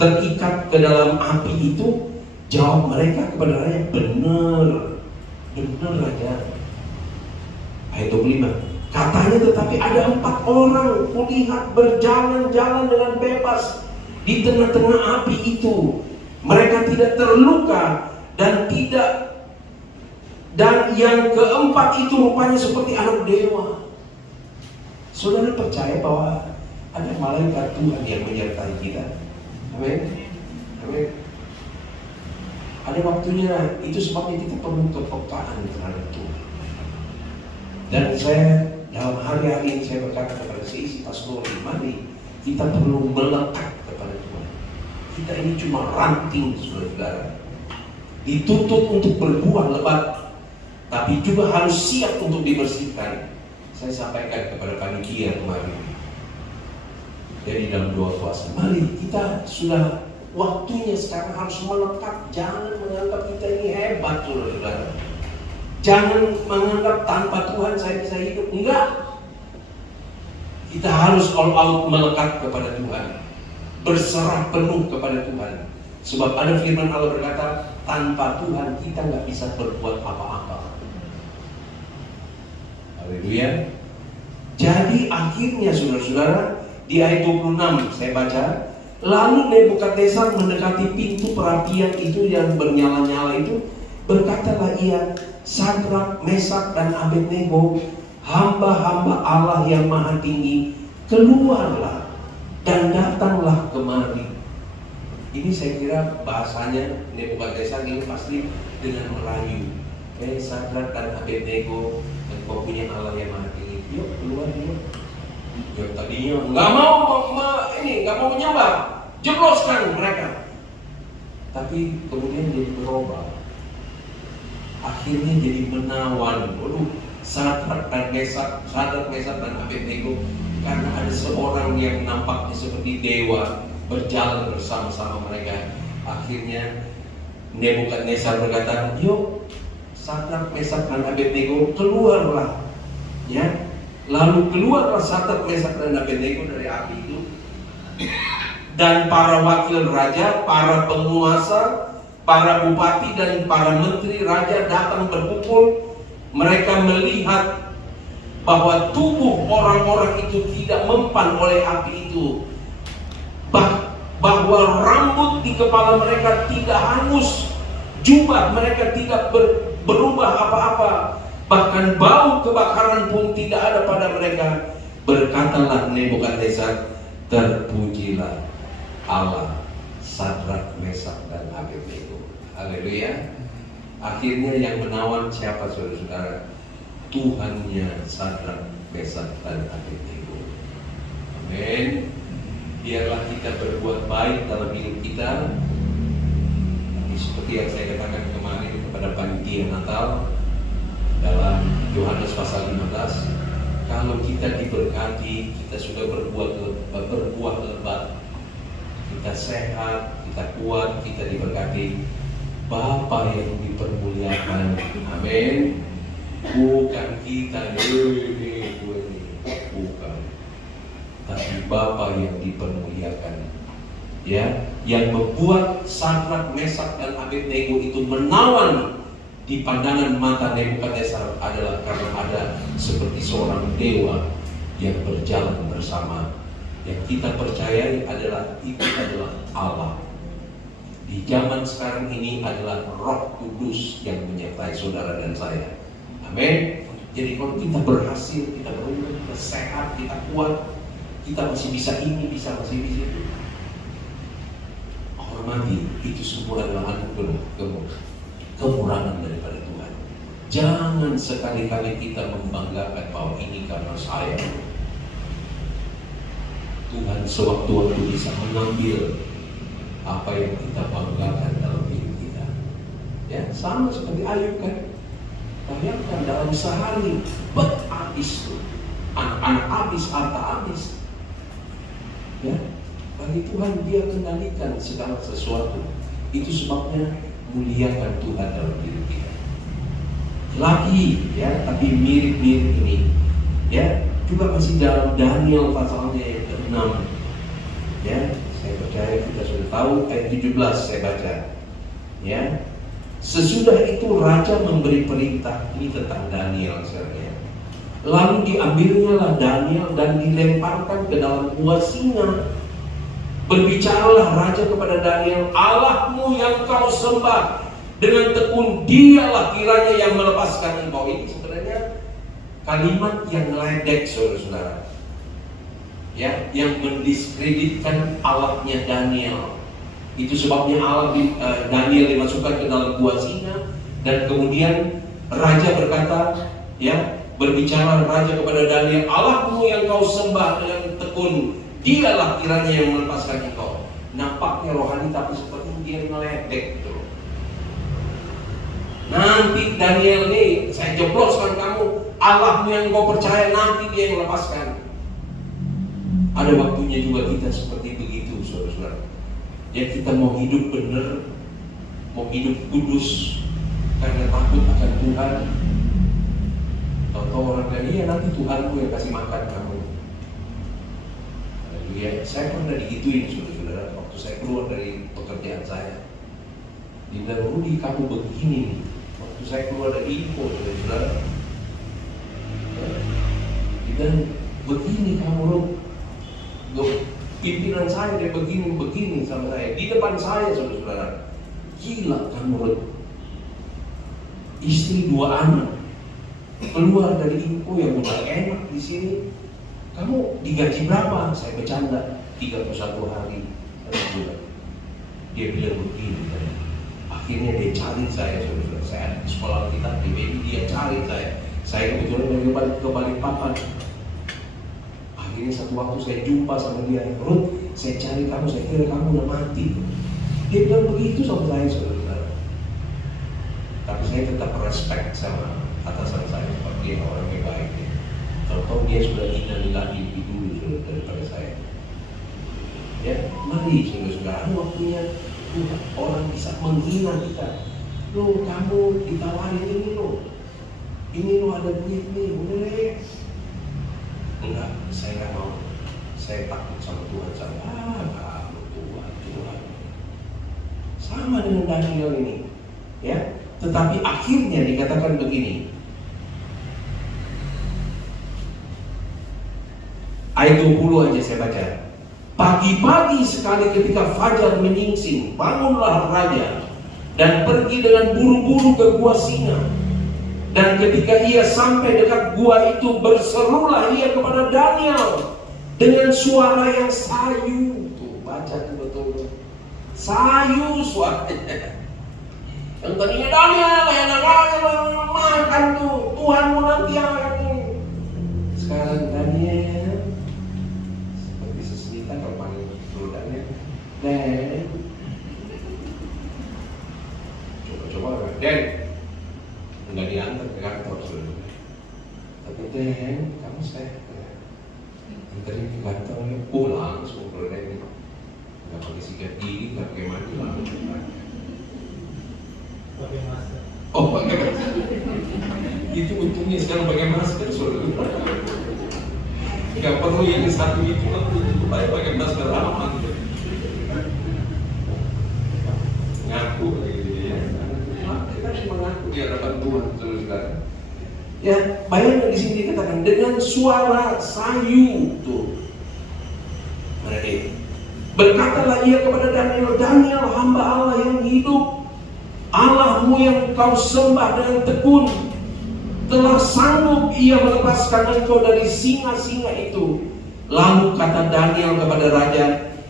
terikat ke dalam api itu? Jawab mereka kepada raja, benar Raja. Ayat 25. Katanya, tetapi ada 4 orang kulihat berjalan-jalan dengan bebas di tengah-tengah api itu. Mereka tidak terluka dan yang keempat itu rupanya seperti anak dewa. Saudara percaya bahwa ada malaikat Tuhan yang menyertai kita? Amin. Amin. Ada waktunya, itu sebabnya kita perlu kepekaan terhadap Tuhan. Dan saya dalam hari-hari ini saya berkata kepada seisi pastori, mari kita perlu melekat kepada Tuhan. Kita ini cuma ranting, saudara-saudara. Dituntut untuk berbuah lebat, tapi juga harus siap untuk dibersihkan. Saya sampaikan kepada panitia kemarin. Jadi dalam doa puasa, mari kita sudah waktunya sekarang harus melekat. Jangan menganggap kita ini hebat, saudara-saudara. Jangan menganggap tanpa Tuhan saya bisa hidup. Enggak. Kita harus all out melekat kepada Tuhan, berserah penuh kepada Tuhan. Sebab ada firman Allah berkata, tanpa Tuhan kita nggak bisa berbuat apa-apa. Haleluya. Jadi akhirnya saudara-saudara, di ayat 26 saya baca, lalu Nebukadnezar mendekati pintu perapian itu yang bernyala-nyala itu, berkatalah ia, Sadrak, Mesak, dan Abednego, hamba-hamba Allah yang maha tinggi, keluarlah dan datanglah kemari. Ini saya kira bahasanya Nebukadnezar ini pasti dengan merayu. Sadrak dan Abednego, dan kau punya Allah yang maha tinggi, yuk keluar yuk. Yang tadinya nggak mau menyembah, jebloskan mereka. Tapi kemudian dia berubah. Akhirnya jadi menawan. Sadrak, Mesak dan Abednego, karena ada seorang yang nampaknya seperti dewa berjalan bersama-sama mereka. Akhirnya Nebukadnezar berkata, yuk Sadrak, Mesak dan Abednego keluarlah. Ya, lalu keluarlah Sadrak, Mesak dan Abednego dari api itu. Dan para wakil raja, para penguasa, para bupati dan para menteri raja datang berkumpul. Mereka melihat bahwa tubuh orang-orang itu tidak mempan oleh api itu, bahwa rambut di kepala mereka tidak hangus, jubah mereka tidak berubah apa-apa, bahkan bau kebakaran pun tidak ada pada mereka. Berkatalah Nebukadnezar, terpujilah Allah Sadrak, Mesak dan Abednego. Haleluya. Akhirnya yang menawan siapa saudara-saudara? Tuhannya Sadrak, Mesak dan Abednego. Amin. Biarlah kita berbuat baik dalam hidup kita. Tapi seperti yang saya katakan kemarin kepada panitia Natal dalam Yohanes pasal 15, kalau kita diberkati, kita sudah berbuah lebat, kita sehat, kita kuat, kita diberkati, Bapa yang dipermuliakan. Amin. Bukan kita, bukan. hamba yang dipermuliakan. Ya, yang membuat Sadrak, Mesak dan Abednego itu menawan di pandangan mata Nebukadnezar adalah karena ada seperti seorang dewa yang berjalan bersama. Yang kita percayai adalah itu adalah Allah. Di zaman sekarang ini adalah Roh Kudus yang menyertai saudara dan saya. Amin. Jadi kalau kita berhasil, kita beruntung, kita sehat, kita kuat, kita masih bisa ini, masih bisa itu. Hormati, itu semua adalah anugerah, kemurahan daripada Tuhan. Jangan sekali-kali kita membanggakan bahwa ini karena saya. Tuhan sewaktu-waktu bisa mengambil apa yang kita banggakan dalam hidup kita. Ya, sama seperti Ayub kan. Bayangkan dalam sehari habis tuh, anak-anak habis, harta habis. Ya, bagi Tuhan dia kendalikan segala sesuatu. Itu sebabnya muliakan Tuhan dalam diri kita. Lagi ya, tapi mirip-mirip ini. Ya, juga masih dalam Daniel pasalnya yang ke-6. Ya, saya percaya kita sudah tahu ayat 17 saya baca. Ya. Sesudah itu raja memberi perintah, ini tentang Daniel sebenarnya. Lalu diambilnyalah Daniel dan dilemparkan ke dalam gua singa. Berbicaralah raja kepada Daniel, Allahmu yang kau sembah dengan tekun, dialah kiranya yang melepaskan engkau. Ini sebenarnya kalimat yang ledek, saudara-saudara. Ya, yang mendiskreditkan Allahnya Daniel. Itu sebabnya Daniel dimasukkan ke dalam gua singa, dan kemudian raja berkata, ya, berbicara raja kepada Daniel, Allahmu yang kau sembah dengan tekun, dialah kiranya yang melepaskan engkau. Nampaknya rohani tapi seperti dia meledek gitu. Nanti Daniel nih, saya jebloskan kamu, Allahmu yang kau percaya nanti dia yang melepaskan. Ada waktunya juga kita seperti begitu, saudara-saudara. Ya, kita mau hidup benar, mau hidup kudus karena takut akan Tuhan. Tahu orang bilang, iya nanti Tuhanmu yang kasih makan kamu. Ya, saya pernah digituin, saudara-saudara, waktu saya keluar dari pekerjaan saya. Dia bilang, Rudi kamu begini. Waktu saya keluar dari info, saudara-saudara, dia bilang, begini kamu Rudi. Pimpinan saya dia begini sama saya di depan saya, saudara-saudara. Gila kamu, istri 2 anak, keluar dari info yang udah enak di sini. Kamu digaji berapa? Saya bercanda, 31 hari. Dia bilang begini. Akhirnya dia cari saya, saudara-saudara. Saya ada di sekolah kita di BI, dia cari saya. Saya kebetulan lagi ke Balikpapan. Ini satu waktu saya jumpa sama dia, Ruth, saya cari kamu, saya kira kamu udah mati. Dia bilang begitu sama saya, saudara. Tapi saya tetap respect sama atasan saya, seperti dia orang yang baik. Tahu dia sudah innalillahi lebih dulu daripada saya. Ya, mari saudara-saudara, waktunya Tuhan orang bisa menghina kita. Loh, kamu ditawarin ini lo ada duit nih, udah deh. Enggak, saya nggak mau. Saya takut sama Tuhan saya. Kamu Tuhan. Sama dengan Daniel ini, ya. Tetapi akhirnya dikatakan begini. Ayat 20 aja saya baca. Pagi-pagi sekali ketika fajar menyingsing, bangunlah raja dan pergi dengan buru-buru ke gua singa. Dan ketika ia sampai dekat gua itu, berserulah ia kepada Daniel dengan suara yang sayu. Tuh, baca tuh betul. Sayu suaranya. Yang tadinya Daniel, enak-enak makan tuh, Tuhanmu nanti yang akan. Sekarang Daniel seperti sesenita kalau panggil Daniel. Dan coba-coba Dan nggak diantar ke kantor, saudara. Tapi kamu saya anterin ke kantor, pulang langsung kalau Dan nggak pakai sikat gigi, nggak pakai mandi, langsung pakai masker. Oh, pakai masker. Itu untungnya sekarang pakai masker, saudara. Nggak perlu yang satu itu pakai masker aman. Ngaku gitu ya. Kita harus mengaku di hadapan Tuhan, saudara. Ya, bayangkan di sini dikatakan dengan suara sayu tuh. Berkatalah ia kepada Daniel, Daniel hamba Allah yang hidup, Allahmu yang kau sembah dengan tekun, telah sanggup ia melepaskan engkau dari singa-singa itu. Lalu kata Daniel kepada raja,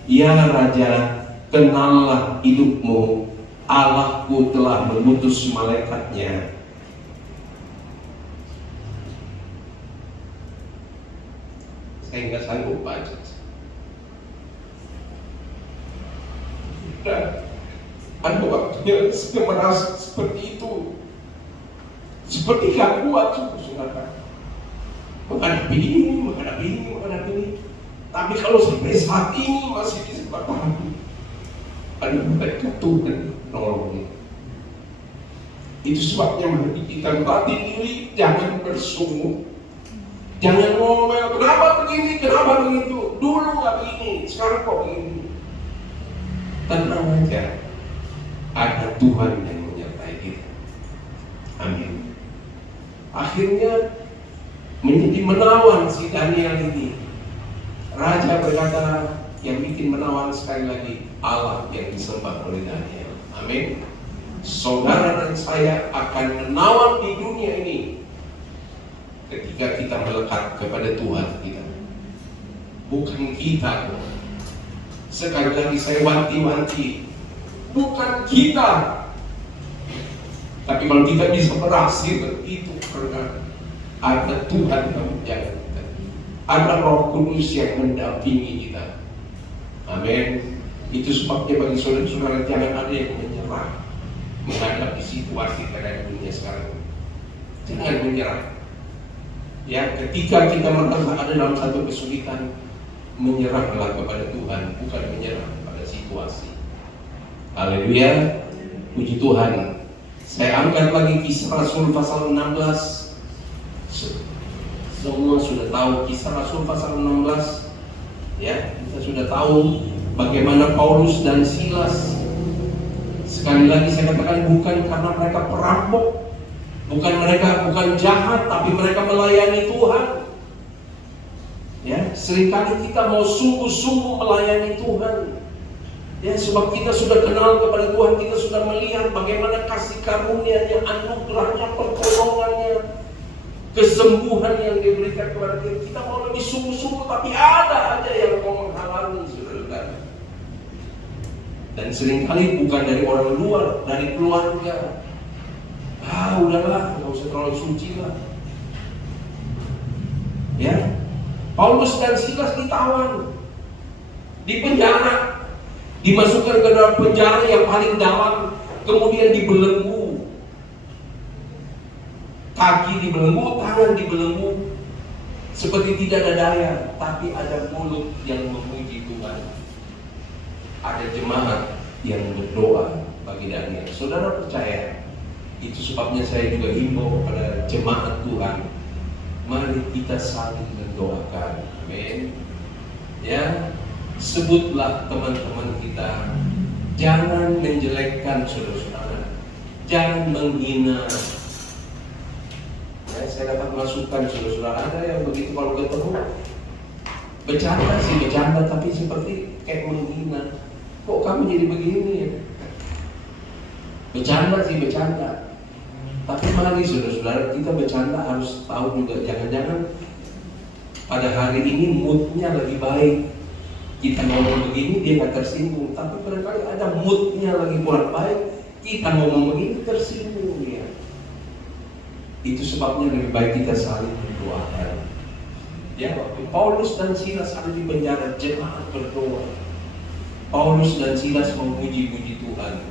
ya raja, kenallah hidupmu, Allahku telah mengutus malaikatnya. Saya nggak sanggup baca. Dan ada waktunya saya merasa seperti itu, seperti gak kuat, saudara. Menghadapi ini. Tapi kalau sampai saat ini masih bisa bertahan, ada mereka Tuhan nolong. Itu sebabnya mari kita berlatih diri, jangan bersungguh, jangan ngomel, kenapa begini, kenapa begitu, dulu gak begini, sekarang kok begini. Tenang aja, ada Tuhan yang menyertai kita. Amin. Akhirnya menjadi menawan si Daniel ini. Raja berkata, yang bikin menawan sekali lagi Allah yang disembah oleh Daniel. Amin. Saudara dan saya akan menawan di dunia ini ketika kita melekat kepada Tuhan kita, bukan kita. Sekali lagi saya wanti-wanti, bukan kita. Tapi kalau kita bisa berhasil itu karena ada Tuhan yang menjaga kita, ada Roh Kudus yang mendampingi kita. Amin. Itu sebabnya bagi saudara-saudara jangan ada yang menyerah menghadapi situasi keadaan dunia sekarang. Jangan menyerah. Ya, ketika kita merasa ada dalam satu kesulitan, menyerahlah kepada Tuhan, bukan menyerah pada situasi. Haleluya, puji Tuhan. Saya angkat lagi Kisah Rasul pasal 16. Semua sudah tahu Kisah Rasul pasal 16. Ya, kita sudah tahu bagaimana Paulus dan Silas. Sekali lagi saya katakan, bukan karena mereka perampok, bukan jahat, tapi mereka melayani Tuhan. Ya, seringkali kita mau sungguh-sungguh melayani Tuhan. Ya, sebab kita sudah kenal kepada Tuhan, kita sudah melihat bagaimana kasih karunia-Nya, anugerahnya, pertolongannya, kesembuhan yang diberikan kepada kita. Kita mau lebih sungguh-sungguh, tapi ada aja yang mau menghalangi, saudara. Dan seringkali bukan dari orang luar, dari keluarga. Udahlah, nggak usah terlalu suci lah. Ya, Paulus dan Silas ditawan, dipenjara, dimasukkan ke dalam penjara yang paling dalam, kemudian dibelenggu, kaki dibelenggu, tangan dibelenggu, seperti tidak ada daya, tapi ada mulut yang memuji Tuhan. Ada jemaat yang berdoa bagi Daniel. Saudara percaya? Itu sebabnya saya juga himbau kepada jemaat Tuhan, mari kita saling mendoakan. Amin. Ya, sebutlah teman-teman kita, jangan menjelekkan saudara-saudara, jangan menghina. Ya, saya dapat masukan saudara-saudara, ada yang begitu kalau ketemu bercanda, tapi seperti kayak menghina. Kok kamu jadi begini ya? Bercanda. Tapi mari saudara-saudara, kita bercanda harus tahu juga, jangan-jangan pada hari ini moodnya lagi baik, kita ngomong begini dia nggak tersinggung. Tapi barangkali ada moodnya lagi kurang baik, kita ngomong begini tersinggung dia. Itu sebabnya lebih baik kita saling mendoakan. Ya, waktu Paulus dan Silas ada di penjara, jemaat berdoa. Paulus dan Silas memuji-puji Tuhan.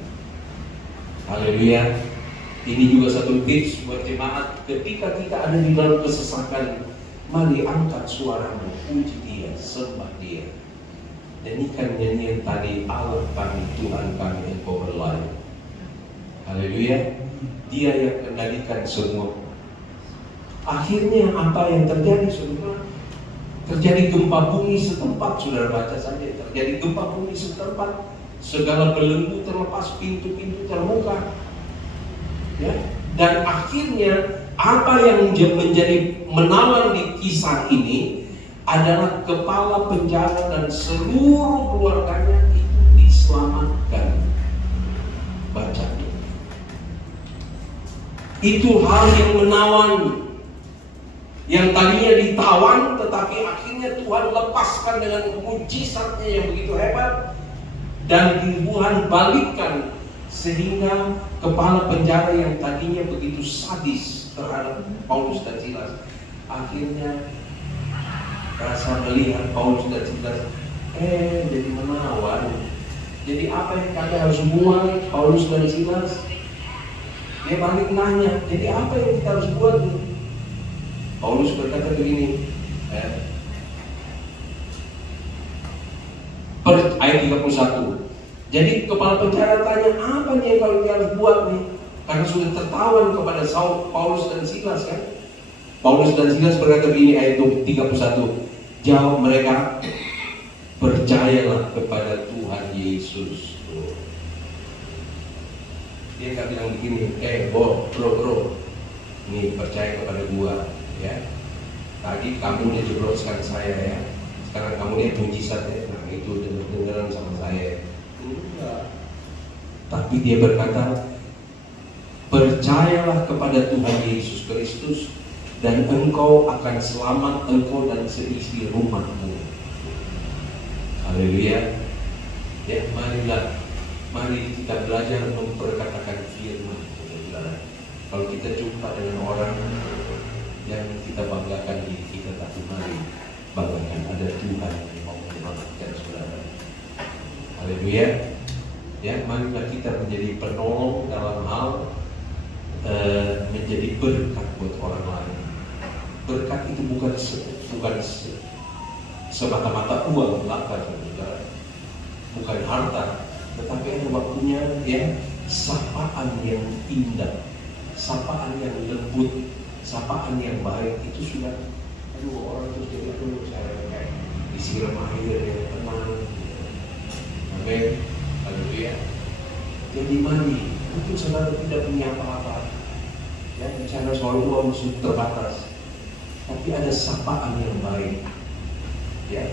Haleluya. Ini juga satu tips buat jemaat, ketika kita ada di dalam kesesakan, mari angkat suaramu, puji Dia, sembah Dia. Nyanyikan nyanyian tadi, Allah kami, Tuhan kami, Engkau berlalu. Haleluya. Dia yang kendalikan semua. Akhirnya apa yang terjadi, saudara? Terjadi gempa bumi setempat, saudara baca saja. Terjadi gempa bumi setempat, segala belenggu terlepas, pintu-pintu terbuka. Ya, dan akhirnya apa yang menjadi menawan di kisah ini adalah kepala penjara dan seluruh keluarganya itu diselamatkan. Baca. Itu hal yang menawan. Yang tadinya ditawan, tetapi akhirnya Tuhan lepaskan dengan mujizatnya yang begitu hebat, dan Tuhan balikkan sehingga kepala penjara yang tadinya begitu sadis terhadap Paulus dan Silas akhirnya rasa melihat Paulus dan Silas jadi menawan. Jadi apa yang kalian harus buat Paulus dan Silas? Dia balik nanya, jadi apa yang kita harus buat? Paulus berkata begini, ayat 31. Jadi kepala penjara tanya, apa nih yang kalau kita harus buat nih? Karena sudah tertawan kepada Paulus dan Silas kan. Paulus dan Silas berkata begini, ayat 31. Jawab mereka, percayalah kepada Tuhan Yesus. Dia nggak bilang begini, bro, nih percaya kepada gua. Ya, tadi kamu dia jebloskan saya ya, sekarang kamu lihat mujizatnya, nah itu dengar-dengaran sama saya. Enggak. Tapi dia berkata, percayalah kepada Tuhan Yesus Kristus dan engkau akan selamat, engkau dan seisi rumahmu. Haleluya. Ya, mari kita belajar memperkatakan firman. Kalau kita jumpa dengan orang yang kita banggakan diri kita, tapi mari banggakan ada Tuhan yang mau menyelamatkan saudara. Haleluya. Ya, marilah kita menjadi penolong dalam hal menjadi berkat buat orang lain. Berkat itu bukan semata-mata uang belaka, saudara. Bukan harta, tetapi ada waktunya ya, sapaan yang indah, sapaan yang lembut, sapaan yang baik itu sudah, orang terus jadi saya kayak disiram air yang tenang. Amin. Haleluya. Jadi mari, mungkin saudara tidak punya apa-apa, ya bicara soal uang sudah terbatas, tapi ada sapaan yang baik. Ya,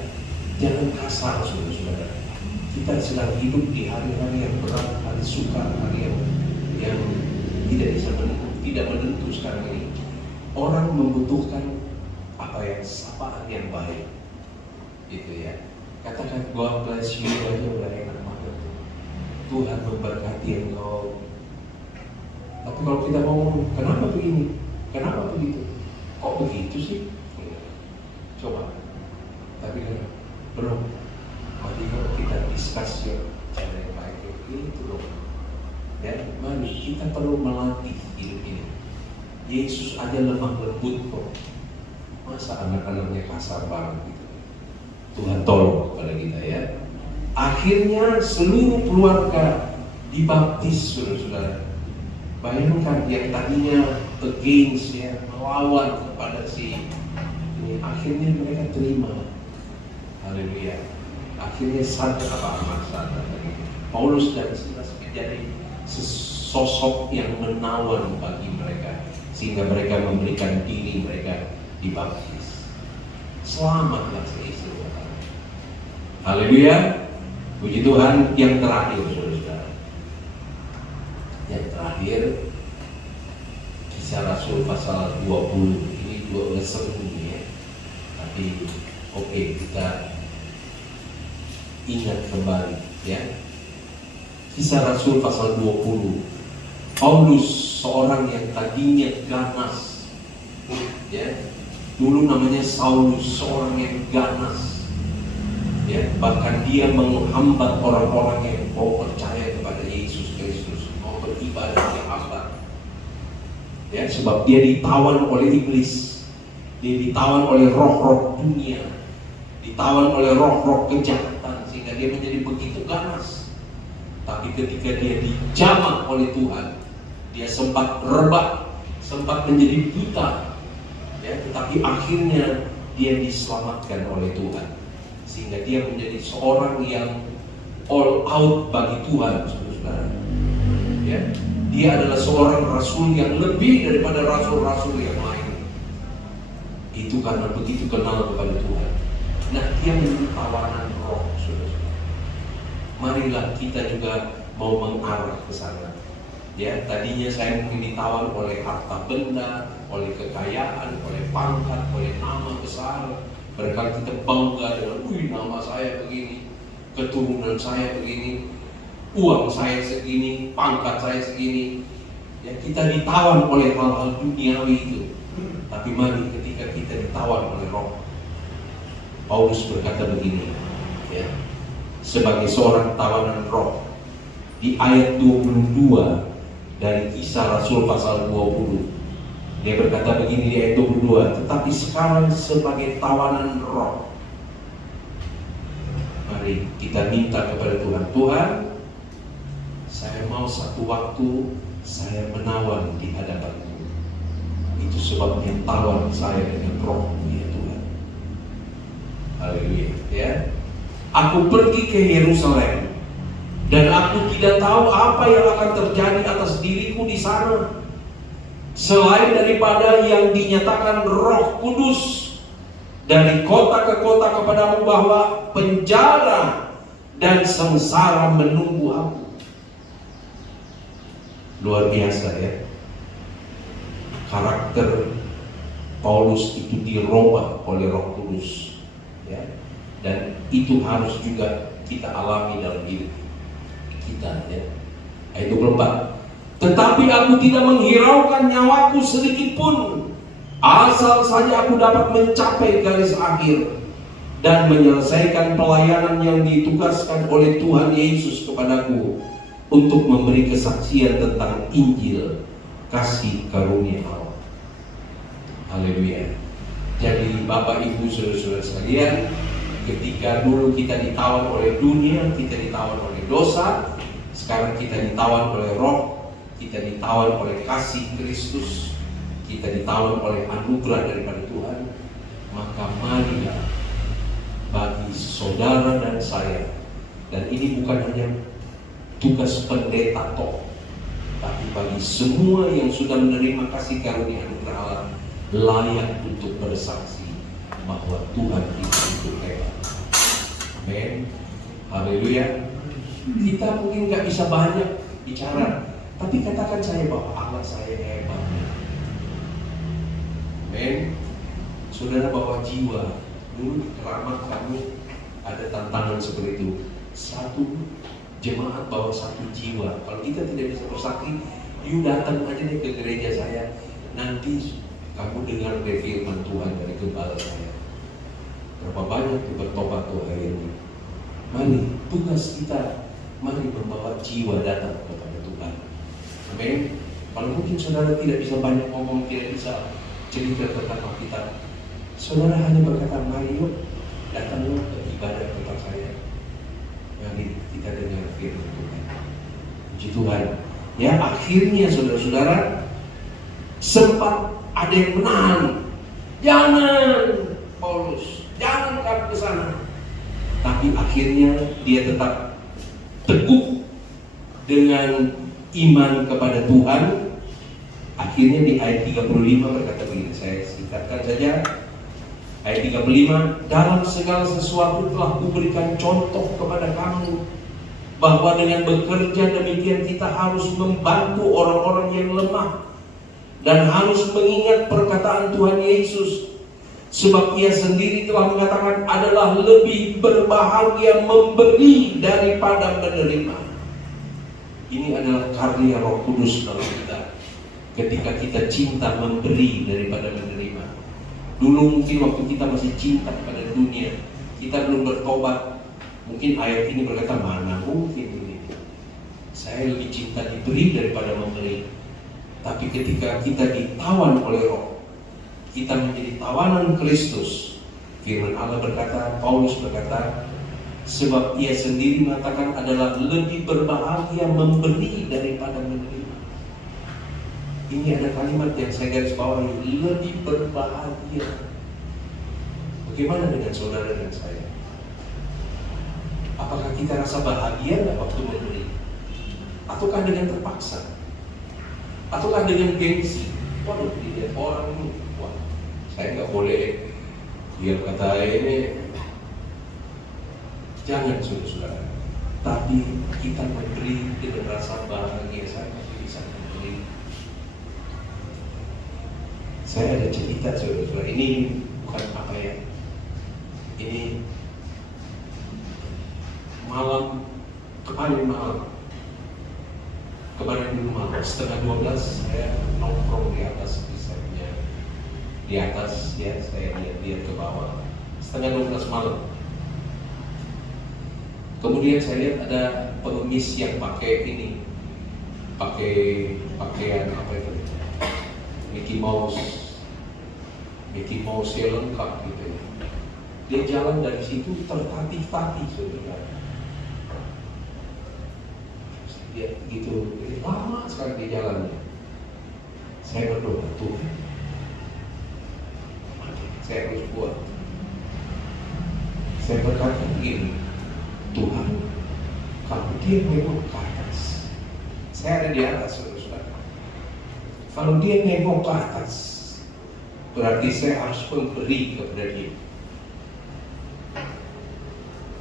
jangan kasar saudara. Kita sedang hidup di hari-hari yang berat, hari sukar, hari yang tidak menentu sekarang ini. Orang membutuhkan apa ya, sapaan yang baik, gitu ya. Katakan God bless you aja udah enak banget. Tuhan memberkati engkau. Tapi kalau kita ngomong, kenapa begini? Kenapa begitu? Kok begitu sih? Coba. Tapi bro, mari kita discuss ya cara yang baik itu loh. Ya, mari kita perlu melatih hidup ini. Yesus aja lemah lembut kok. Masa anak-anaknya kasar banget gitu. Tuhan tolong kepada kita ya. Akhirnya seluruh keluarga dibaptis, saudara-saudara. Bayangkan yang tadinya against ya, melawan kepada si ini, akhirnya mereka terima. Haleluya. Akhirnya sadar sadar. Paulus dan Silas menjadi sosok yang menawan bagi mereka, sehingga mereka memberikan diri mereka dibaptis. Selamatlah seisi rumah. Haleluya. Puji Tuhan. Yang terakhir, saudara. Yang terakhir, Kisah Rasul pasal 20. Ini 2 seru ya. Tapi oke, kita ingat kembali ya. Kisah Rasul pasal 20. Paulus, seorang yang tadinya ganas ya, dulu namanya Saulus, seorang yang ganas ya, bahkan dia menghambat orang-orang yang mau percaya kepada Yesus Kristus, mau beribadah di hambat ya, sebab dia ditawan oleh iblis, dia ditawan oleh roh-roh dunia, ditawan oleh roh-roh kejahatan, sehingga dia menjadi begitu ganas. Tapi ketika dia dijamah oleh Tuhan, dia sempat rebah, sempat menjadi buta ya, tetapi akhirnya dia diselamatkan oleh Tuhan, sehingga dia menjadi seorang yang all out bagi Tuhan, saudara. Ya, dia adalah seorang rasul yang lebih daripada rasul-rasul yang lain. Itu karena begitu kenal kepada Tuhan. Nah, dia menjadi tawanan roh, saudara. Marilah kita juga mau mengarah ke sana. Ya, tadinya saya mungkin ditawan oleh harta benda, oleh kekayaan, oleh pangkat, oleh nama besar. Barangkali kita bangga dengan, nama saya begini, keturunan saya begini, uang saya segini, pangkat saya segini. Ya, kita ditawan oleh hal-hal duniawi itu. Tapi mari ketika kita ditawan oleh Roh, Paulus berkata begini, ya, sebagai seorang tawanan Roh, di ayat 22 dari Kisah Rasul pasal 20, dia berkata begini di ayat 22, tetapi sekarang sebagai tawanan Roh, mari kita minta kepada Tuhan, Tuhan, saya mau satu waktu saya menawan di hadapan-Mu. Itu sebabnya tawan saya dengan Roh-Mu, ya Tuhan. Haleluya, ya. Aku pergi ke Yerusalem dan aku tidak tahu apa yang akan terjadi atas diriku di sana, selain daripada yang dinyatakan Roh Kudus dari kota ke kota kepadamu bahwa penjara dan sengsara menunggu aku. Luar biasa, ya. Karakter Paulus itu dirubah oleh Roh Kudus, ya. Dan itu harus juga kita alami dalam hidup kita, ya. Ayat 24. Tetapi aku tidak menghiraukan nyawaku sedikit pun, asal saja aku dapat mencapai garis akhir dan menyelesaikan pelayanan yang ditugaskan oleh Tuhan Yesus kepadaku untuk memberi kesaksian tentang Injil kasih karunia Allah. Haleluya. Jadi Bapak Ibu saudara-saudara sekalian, ketika dulu kita ditawan oleh dunia, kita ditawan oleh dosa, sekarang kita ditawan oleh Roh, kita ditawan oleh kasih Kristus, kita ditawan oleh anugerah daripada Tuhan. Maka marilah bagi saudara dan saya, dan ini bukan hanya tugas pendeta toh, tapi bagi semua yang sudah menerima kasih karunia anugerah Allah, layak untuk bersaksi bahwa Tuhan itu hebat. Amin. Haleluya. Kita mungkin nggak bisa banyak bicara, tapi katakan saya bahwa Allah saya hebat. Amin. Saudara bawa jiwa. Dulu keramat kami ada tantangan seperti itu. Satu jemaat bawa satu jiwa. Kalau kita tidak bisa bersaksi, you datang aja deh ke gereja saya. Nanti kamu dengar dari firman Tuhan dari gembala saya. Berapa banyak yang bertobat tuh hari ini. Mari tugas kita, mari membawa jiwa datang kepada Tuhan. Amin. Kalau mungkin saudara tidak bisa banyak ngomong, tidak bisa cerita tentang Alkitab, saudara hanya berkata, mari yuk datanglah ke ibadah tempat saya. Mari kita dengar firman Tuhan. Puji Tuhan. Ya, akhirnya saudara-saudara sempat ada yang menahan. Jangan Paulus, jangan kamu ke sana. Tapi akhirnya dia tetap teguh dengan iman kepada Tuhan. Akhirnya di ayat 35 berkata begini, saya singkatkan saja. Ayat 35, dalam segala sesuatu telah kuberikan contoh kepada kamu, bahwa dengan bekerja demikian kita harus membantu orang-orang yang lemah dan harus mengingat perkataan Tuhan Yesus, sebab Ia sendiri telah mengatakan adalah lebih berbahagia memberi daripada menerima. Ini adalah karya Roh Kudus dalam kita. Ketika kita cinta memberi daripada menerima. Dulu mungkin waktu kita masih cinta kepada dunia, kita belum bertobat, mungkin ayat ini berkata, mana mungkin ini. Saya lebih cinta diberi daripada memberi. Tapi ketika kita ditawan oleh Roh, kita menjadi tawanan Kristus. Firman Allah berkata, Paulus berkata, sebab Ia sendiri mengatakan adalah lebih berbahagia memberi daripada menerima. Ini ada kalimat yang saya garis bawahi, lebih berbahagia. Bagaimana dengan saudara dan saya? Apakah kita rasa bahagia nggak waktu memberi? Ataukah dengan terpaksa? Ataukah dengan gengsi? Waduh, dilihat orang ini, wah, saya nggak boleh. Dia kata ini, jangan saudara-saudara. Tapi kita memberi dengan rasa bahagia. Saya masih bisa memberi. Saya ada cerita saudara-saudara. Ini bukan apa ya? Ini kemarin malam setengah 12 saya nongkrong di atas, misalnya di atas ya, saya lihat ke bawah setengah 12 malam. Kemudian saya lihat ada pengemis yang pakai pakaian apa itu, Mickey Mouse yang lengkap gitu. Dia jalan dari situ tertatih-tatih saudara. Dia gitu, lama sekali di jalannya. Saya berdoa, Tuhan, saya harus kuat. Saya berkata begini, Tuhan, kalau dia nengok ke atas, saya ada di atas, saudara. Kalau dia nengok ke atas, berarti saya harus memberi kepada dia.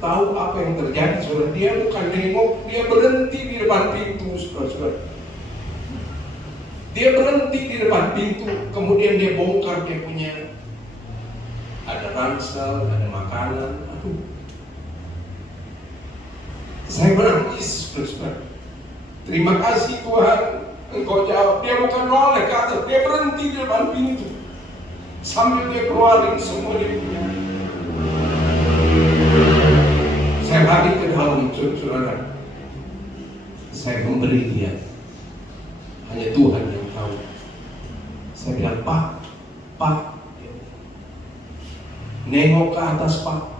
Tahu apa yang terjadi, saudara? Dia bukan nengok, dia berhenti di depan pintu, saudara. Dia berhenti di depan pintu, kemudian dia bongkar dia punya, ada ransel, ada makanan. Aduh, saya menangis, saudara. Terima kasih Tuhan, Engkau jawab. Dia bukan noleh ke atas, dia berhenti di depan pintu, sambil dia keluarin semua dia punya. Saya lari ke dalam, saudara. Saya memberi dia. Hanya Tuhan yang tahu. Saya bilang, Pak, nengok ke atas Pak.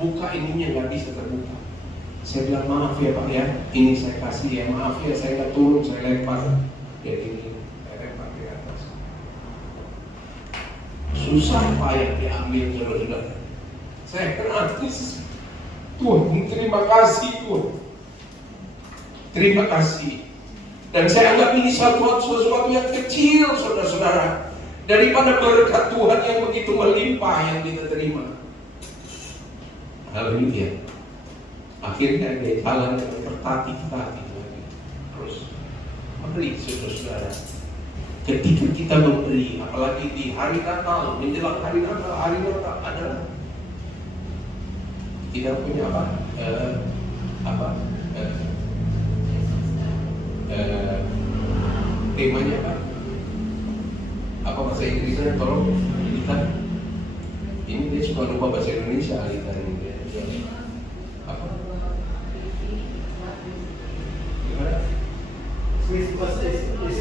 Buka ininya, nggak bisa terbuka. Saya bilang, maaf ya Pak ya, ini saya kasih ya, maaf ya, saya nggak turun, saya lempar. Jadi ini, saya lempar di atas. Susah payah diambil, saudara. Saya nangis. Tuhan, terima kasih Tuhan. Terima kasih. Dan saya anggap ini sesuatu yang kecil, saudara-saudara, daripada berkat Tuhan yang begitu melimpah yang kita terima. Haleluya. Akhirnya dia jalan dengan tertatih-tatih lagi. Terus memberi, saudara-saudara. Ketika kita memberi, apalagi di hari Natal, menjelang hari Natal adalah kita punya temanya apa bahasa Inggrisnya, tolong kita ini dia suka lupa bahasa Indonesia Alita ini apa?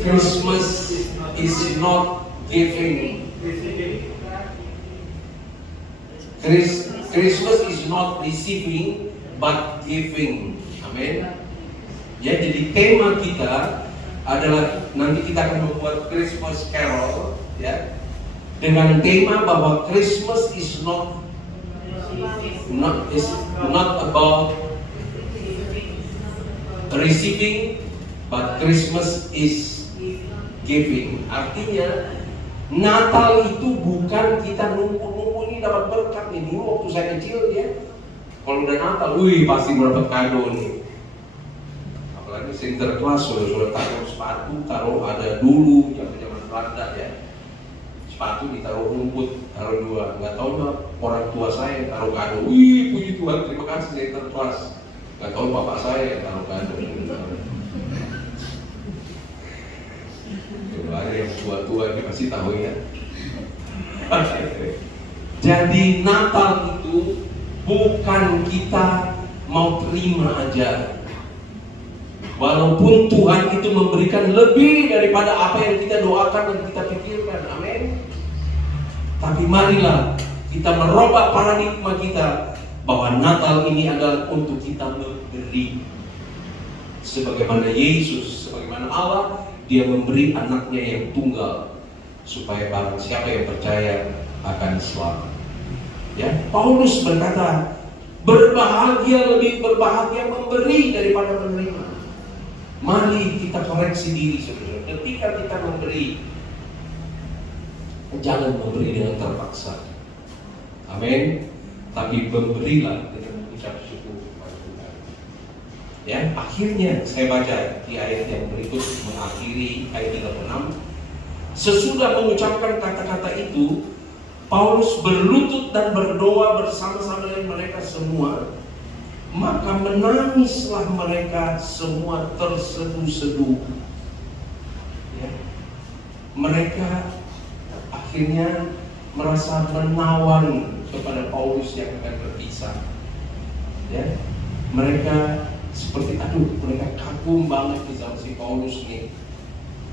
Christmas is not giving. Christmas is not receiving but giving. Amin. Ya, jadi tema kita adalah nanti kita akan membuat Christmas Carol ya, dengan tema bahwa Christmas is not about receiving but Christmas is giving. Artinya Natal itu bukan kita nunggu ini dapat berkat nih. Dulu waktu saya kecil ya, kalau udah Natal, pasti mendapat kado nih. Apalagi Sinterklas, sudah taruh sepatu, taruh ada dulu zaman Belanda ya. Sepatu ditaruh rumput, taruh dua. Nggak tahu mah orang tua saya yang taruh kado. Puji Tuhan, terima kasih Sinterklas. Nggak tahu bapak saya yang taruh kado. Ada yang tua-tua dia pasti tahu ya. Jadi Natal itu bukan kita mau terima aja. Walaupun Tuhan itu memberikan lebih daripada apa yang kita doakan dan kita pikirkan, amin. Tapi marilah kita merubah paradigma kita bahwa Natal ini adalah untuk kita memberi. Sebagaimana Yesus, sebagaimana Allah, Dia memberi anaknya yang tunggal supaya barang siapa yang percaya akan selamat. Paulus berkata, lebih berbahagia memberi daripada menerima. Mari kita koreksi diri, saudara. Ketika kita memberi, jangan memberi dengan terpaksa. Amin. Tapi memberilah dengan mengucap syukur kepada Tuhan. Ya, akhirnya saya baca di ayat yang berikut, mengakhiri ayat 36. Sesudah mengucapkan kata-kata itu, Paulus berlutut dan berdoa bersama-sama dengan mereka semua. Maka menangislah mereka semua terseduh-seduh. Ya. Mereka akhirnya merasa menawan kepada Paulus yang akan berpisah. Ya. Mereka seperti mereka kagum banget sama si Paulus nih.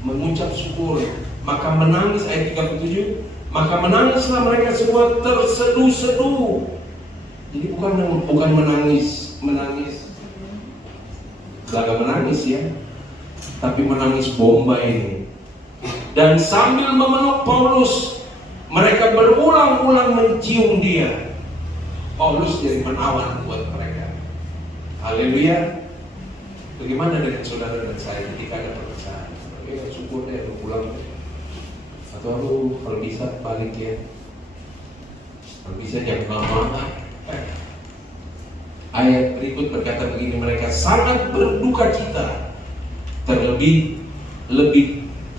Mengucap syukur. Maka menangis, ayat 37. Maka menangislah mereka semua terseduh-seduh. Jadi bukan menangis gelagat menangis ya, tapi menangis bomba ini. Dan sambil memeluk Paulus, mereka berulang-ulang mencium dia. Paulus jadi menawan buat mereka. Haleluya. Bagaimana dengan saudara dan saya ketika ada perpecahan? Ya syukur deh, pulang. Atau kalau bisa balik ya. Kalau bisa jangan lama. Ayat berikut berkata begini, mereka sangat berduka cita, terlebih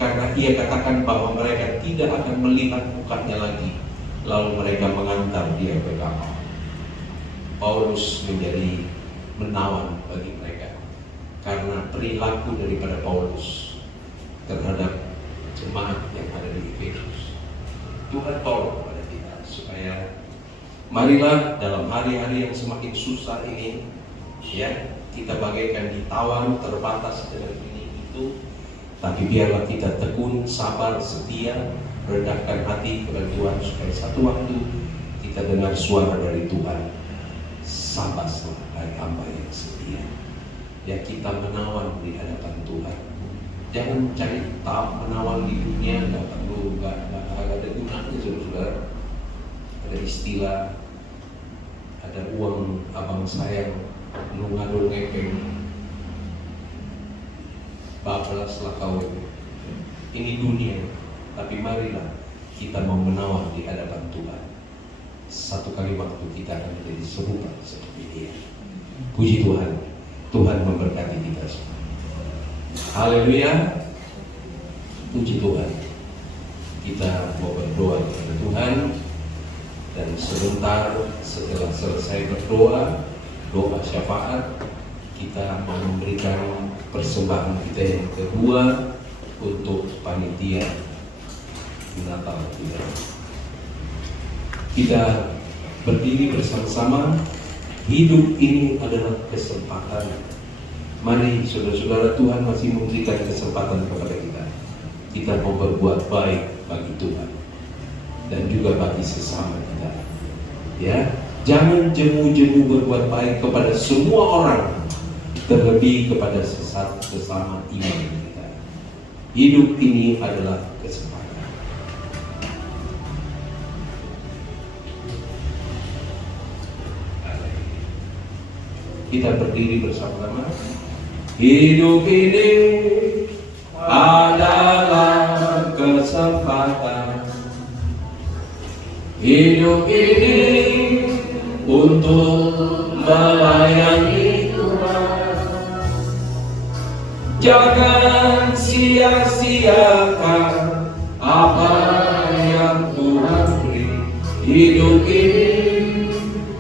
karena ia katakan bahwa mereka tidak akan melihat mukanya lagi. Lalu mereka mengantar dia ke kapal. Paulus menjadi menawan bagi mereka karena perilaku daripada Paulus terhadap jemaat yang ada di Efesus. Tuhan tolong pada kita supaya marilah dalam hari-hari yang semakin susah ini, ya, kita bagaikan ditawan, terbatas dengan ini itu, tapi biarlah kita tekun, sabar, setia, rendahkan hati kepada Tuhan supaya satu waktu kita dengar suara dari Tuhan, sabarlah hai hamba yang setia. Ya, kita menawan di hadapan Tuhan. Jangan cari menawan di dunia, nggak ada gunanya, saudara. Ada istilah, ada uang abang sayang, lu ngadu ngepeng, bablaslah kau. Ini dunia, tapi marilah kita mau menawan di hadapan Tuhan. Satu kali waktu kita akan menjadi serupa seperti Dia. Puji Tuhan, Tuhan memberkati kita semua. Haleluya, puji Tuhan. Kita mau berdoa kepada Tuhan. Dan sebentar setelah selesai berdoa, doa syafaat, kita mau memberikan persembahan kita yang kedua untuk panitia Natal kita. Kita berdiri bersama-sama. Hidup ini adalah kesempatan. Mari saudara-saudara, Tuhan masih memberikan kesempatan kepada kita. Kita mau berbuat baik bagi Tuhan dan juga bagi sesama kita. Ya, jangan jemu-jemu berbuat baik kepada semua orang, terlebih kepada sesama iman kita. Hidup ini adalah kesempatan. Kita berdiri bersama-sama. Hidup ini adalah kesempatan. Hidup ini untuk melayani Tuhan. Jangan sia-siakan apa yang Tuhan beri. Hidup ini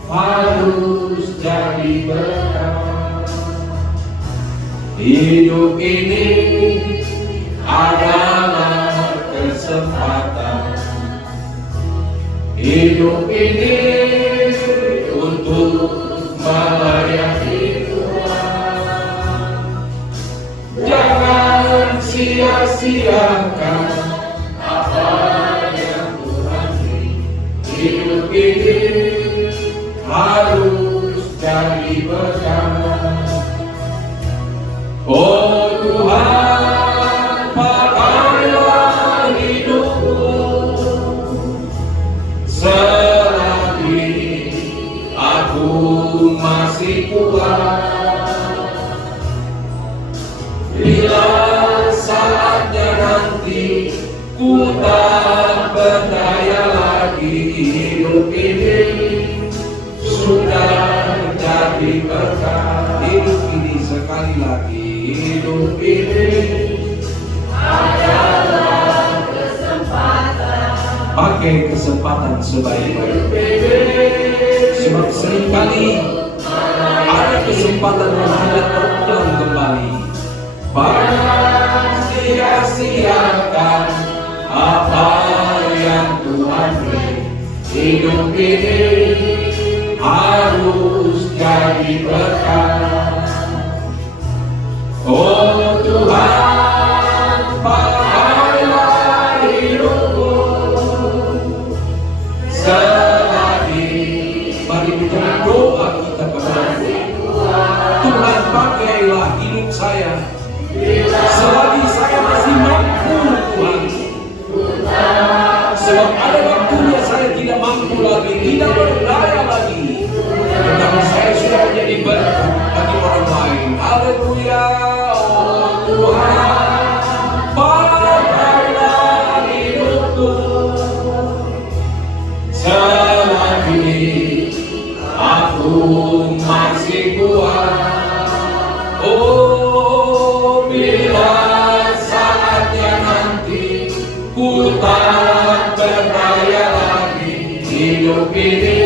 harus jadi berkah. Hidup ini adalah kesempatan. Hidup ini untuk melayani Tuhan. Jangan sia-siakan apa yang Tuhan beri. Hidup ini harus jadi berkah. Oh Tuhan, pakailah hidupku selagi masih kuat. Bila saatnya nanti ku tak berdaya lagi, hidup ini sudah jadi berkah. Hidup ini sekali lagi, hidup ini adalah kesempatan. Pakai kesempatan sebaik-baiknya. Sebab seringkali ada kesempatan yang tidak terulang kembali. Jangan sia-siakan apa yang Tuhan beri. Hidup ini harus jadi berkah. Oh Tuhan, pakailah hidupku selagi. Mari menjadi doa kita kepada Tuhan, pakailah hidup saya selagi saya masih mampu, Tuhan. Sebab ada waktunya saya tidak mampu lagi, tidak berdaya lagi, tetapi saya sudah menjadi berkat bagi orang lain. Haleluya. Oh Tuhan, pakailah hidupku selagi aku masih kuat. Oh, bila saatnya nanti ku tak berdaya lagi, hidup ini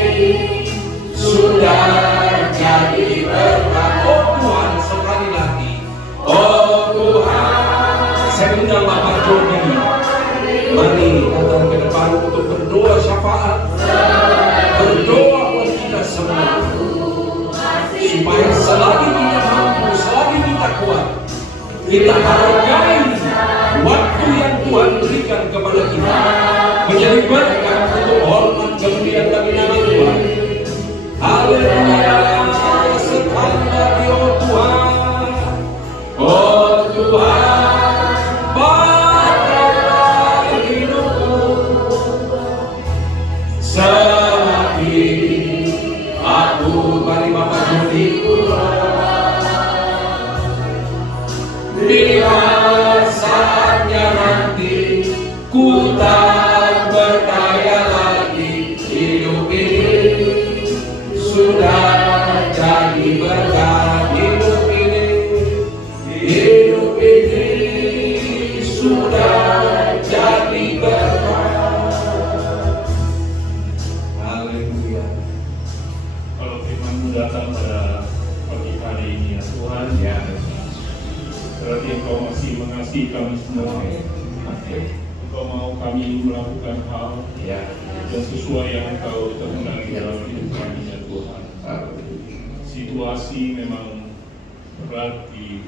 sudah jadi berkah. Oh Tuhan, sekali lagi. Oh Tuhan, saya undang Bapak Joni. Mari datang ke depan untuk berdoa syafaat, berdoa buat kita semua, supaya selagi kita mampu, selagi kita kuat, kita hargai waktu yang Tuhan berikan kepada kita, menjadi berkat untuk hormat kemuliaan bagi nama Tuhan. Haleluya. Sekali lagi, oh Tuhan, oh Tuhan, pakailah hidupku selagi aku. Mari Bapak Joni. Bila saatnya nanti ku tak berdaya lagi, hidup ini sudah jadi berkah. Hidup ini sudah jadi berkah. Haleluya. Kalau firman-Mu datang pada pagi hari ini ya Tuhan, Ya. berarti Engkau masih mengasihi kami semua. Engkau mau kami melakukan hal Ya. yang sesuai yang Engkau kehendaki dalam hidup kami ya Tuhan. Situasi memang berat di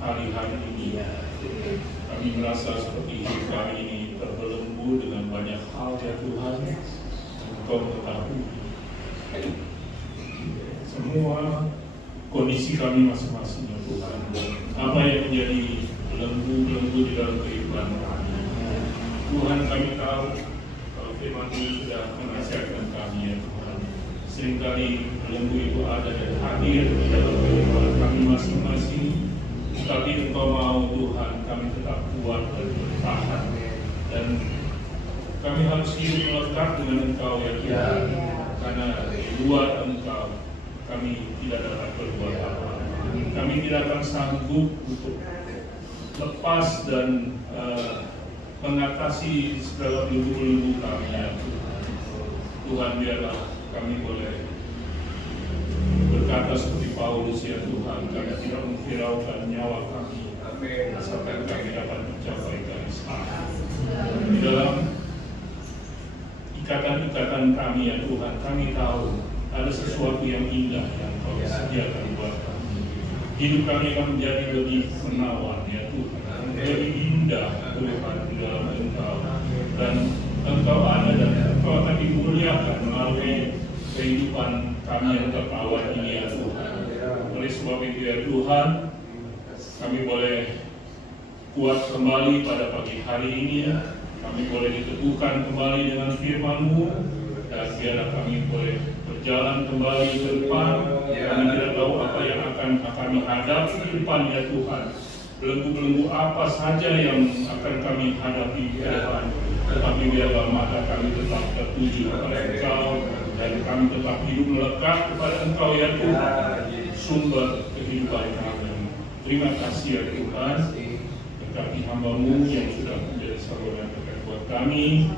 hari-hari ini. Kami merasa seperti hidup kami ini terbelenggu dengan banyak hal ya Tuhan. Engkau mengetahui semua kondisi kami masing-masing ya Tuhan. Apa yang menjadi belenggu-belenggu di dalam kehidupan kami. Tuhan, kami tahu kalau firman-Mu sudah menasihatkan kami ya Tuhan. Seringkali belenggu itu ada dan hadir di dalam kehidupan kami masing-masing. Tapi Engkau mau Tuhan kami tetap kuat dan bertahan. Dan kami harus hidup melekat dengan Engkau ya Tuhan. Karena di luar Engkau kami tidak dapat berbuat apa-apa. Kami tidak akan sanggup untuk lepas dan mengatasi segala belenggu-belenggu kami ya Tuhan. Tuhan, biarlah kami boleh berkata seperti Paulus ya Tuhan, kami tidak menghiraukan nyawa kami asalkan kami dapat mencapai garis akhir. Di dalam ikatan-ikatan kami ya Tuhan, kami tahu ada sesuatu yang indah yang Kau sediakan buat kami. Hidup kami akan menjadi lebih menawan ya Tuhan, lebih indah Tuhan di dalam Engkau. Dan Engkau ada dan Engkau akan dimuliakan melalui kehidupan kami yang tertawan ini ya Tuhan. Oleh sebab itu ya Tuhan, kami boleh kuat kembali pada pagi hari ini ya. Kami boleh diteguhkan kembali dengan firman-Mu, dan biarlah kami boleh berjalan kembali ke depan. Kami tidak tahu apa yang akan kami hadapi di depan ya Tuhan. Belenggu-belenggu apa saja yang akan kami hadapi ke depan. Tetapi biarlah mata kami tetap tertuju kepada Engkau, dan kami tetap hidup melekat kepada Engkau ya Tuhan, sumber kehidupan kami. Terima kasih ya Tuhan, berkati hamba-Mu yang sudah menjadi saluran berkat buat kami.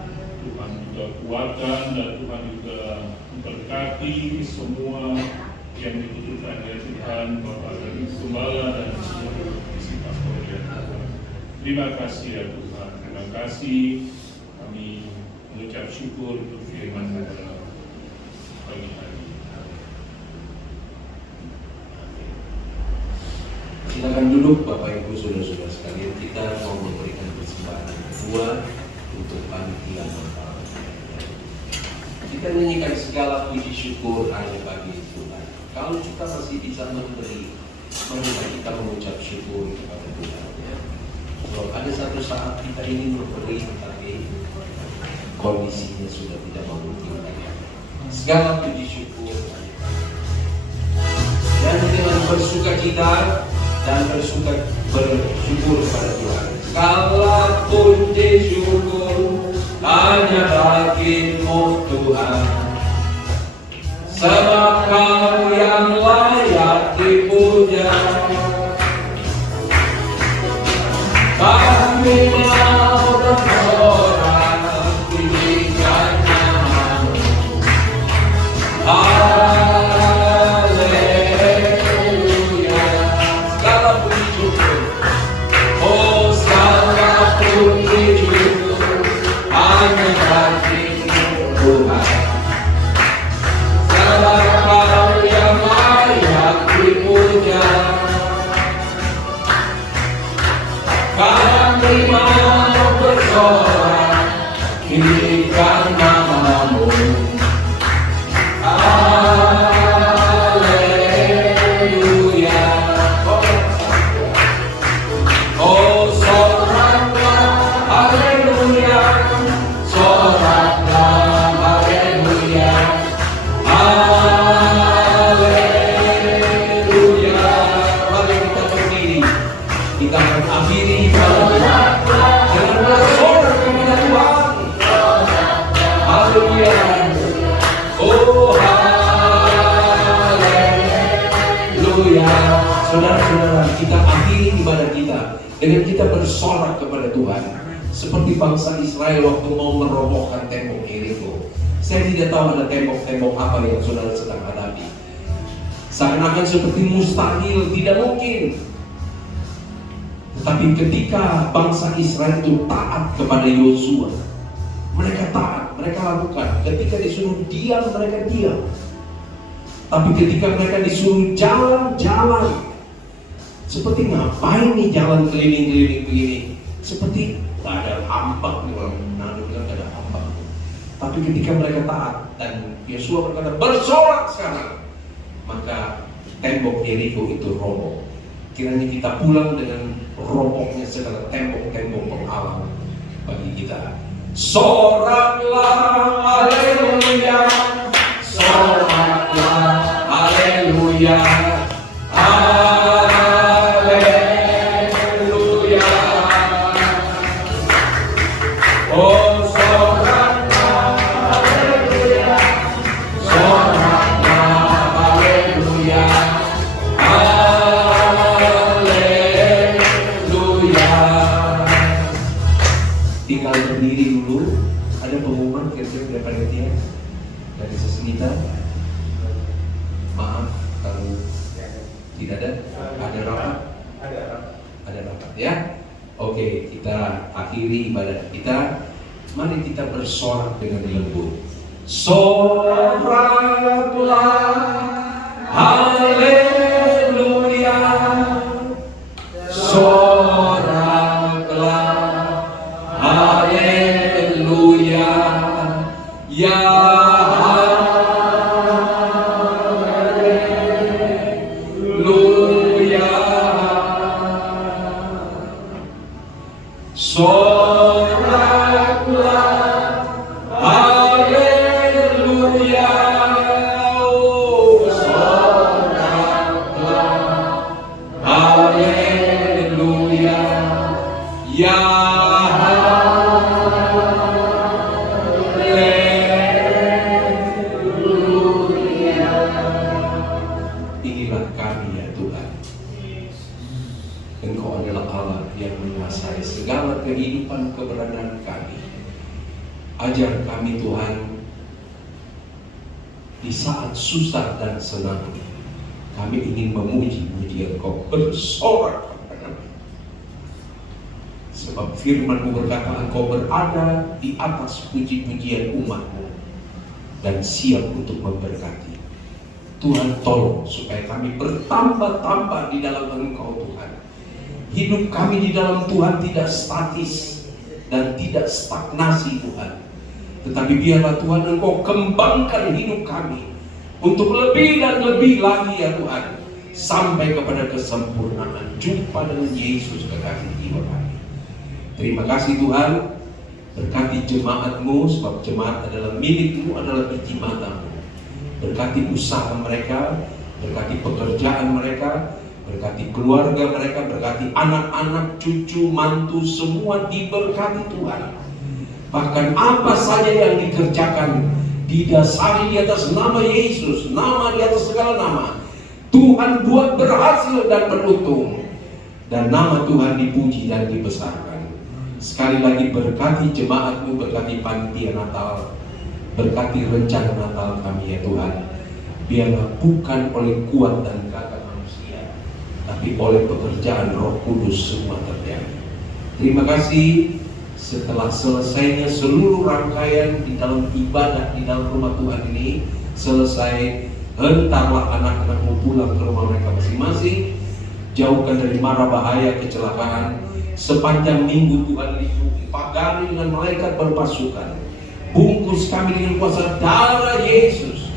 Tuhan juga kuatkan, dan Tuhan juga memberkati semua yang dibutuhkan ya Tuhan, Bapak dan Ibu Gembala dan seluruh isi pastor ya Tuhan. Terima kasih ya Tuhan, terima kasih. Kami mengucap syukur untuk firman-Mu pada pagi hari. Silakan duduk Bapak Ibu Saudara-saudara sekalian, kita mau memberikan persembahan kedua untuk panggilan Bapak. Kita menyanyikan segala puji syukur hanya bagi Tuhan. Kalau kita masih bisa memberi, marilah kita mengucap syukur kepada Tuhan. Kalau ada satu saat kita ingin memberi, tapi kondisinya sudah tidak memungkinkan. Segala puji syukur dan dengan bersukacita dan bersyukur kepada Tuhan. Segala puji syukur hanya bagi-Mu Tuhan, sebab Kau yang layak dipuja. Kami mau bersorak tinggikan nama-Mu. Haleluya. Segala puji syukur, oh segala puji syukur hanya bagi-Mu Tuhan, sebab Kau yang layak dipuja. Kami mau bersorak tinggikan nama-Mu. Haleluya. Oh soraklah haleluya, soraklah haleluya, haleluya. Mari kita berdiri, kita akan akhiri ibadah dengan bersorak kepada Tuhan. Haleluya. Oh haleluya. Saudara-saudara, kita akhiri ibadah kita dengan kita bersorak kepada Tuhan, seperti bangsa Israel waktu mau merobohkan tembok Yeriko. Saya tidak tahu ada tembok-tembok apa yang saudara sedang hadapi. Seakan-akan seperti mustahil, tidak mungkin. Tetapi ketika bangsa Israel itu taat kepada Yosua, mereka taat, mereka lakukan. Ketika disuruh diam, mereka diam. Tapi ketika mereka disuruh jalan-jalan, seperti ngapain nih jalan keliling-keliling begini? Seperti tak ada hampa, orang Manado bilang tak ada hampa. Tapi ketika mereka taat dan Yosua berkata bersorak sekarang, maka tembok Yeriko itu roboh. Kiranya kita pulang dengan robohnya segala tembok-tembok penghalang bagi kita. Soraklah haleluya, soraklah haleluya, haleluya. Oh soraklah haleluya, soraklah haleluya, haleluya. Tinggal berdiri dulu. Ada pengumuman kira-kira berapa detik dari sesi kita? Maaf kalau tidak ada. Ada rapat? Ada rapat ya. Oke, kita akhiri ibadah kita. Mari kita bersorak dengan lembut. Soraklah haleluya, soraklah haleluya, ya haleluya. Soraklah haleluya, Allah yang menguasai segala kehidupan keberadaan kami. Ajar kami Tuhan, di saat susah dan senang, kami ingin memuji-muji Engkau, bersorak kepada-Mu. Sebab firman-Mu berkata, Engkau berada di atas puji-pujian umat-Mu dan siap untuk memberkati. Tuhan tolong supaya kami bertambah-tambah di dalam Engkau Tuhan. Hidup kami di dalam Tuhan tidak statis dan tidak stagnasi Tuhan. Tetapi biarlah Tuhan Engkau kembangkan hidup kami untuk lebih dan lebih lagi ya Tuhan, sampai kepada kesempurnaan jumpa dengan Yesus kekasih jiwa kami. Terima kasih Tuhan, berkati jemaat-Mu, sebab jemaat adalah milik-Mu, adalah biji mata-Mu. Berkati usaha mereka, berkati pekerjaan mereka, berkati keluarga mereka, berkati anak-anak, cucu, mantu, semua diberkati Tuhan. Bahkan apa saja yang dikerjakan didasari di atas nama Yesus, nama di atas segala nama. Tuhan buat berhasil dan beruntung, dan nama Tuhan dipuji dan dibesarkan. Sekali lagi berkati jemaat-Mu, berkati panitia Natal, berkati rencana Natal kami ya Tuhan. Biarlah bukan oleh kuat dan gagah manusia, tapi oleh pekerjaan Roh Kudus semua terjadi. Terima kasih. Setelah selesainya seluruh rangkaian di dalam ibadah di dalam rumah Tuhan ini selesai, hentarlah anak-anak-Mu pulang ke rumah mereka masing-masing. Jauhkan dari mara bahaya, kecelakaan. Sepanjang minggu Tuhan lindungi, pagari dengan malaikat berpasukan. Bungkus kami dengan kuasa darah Yesus,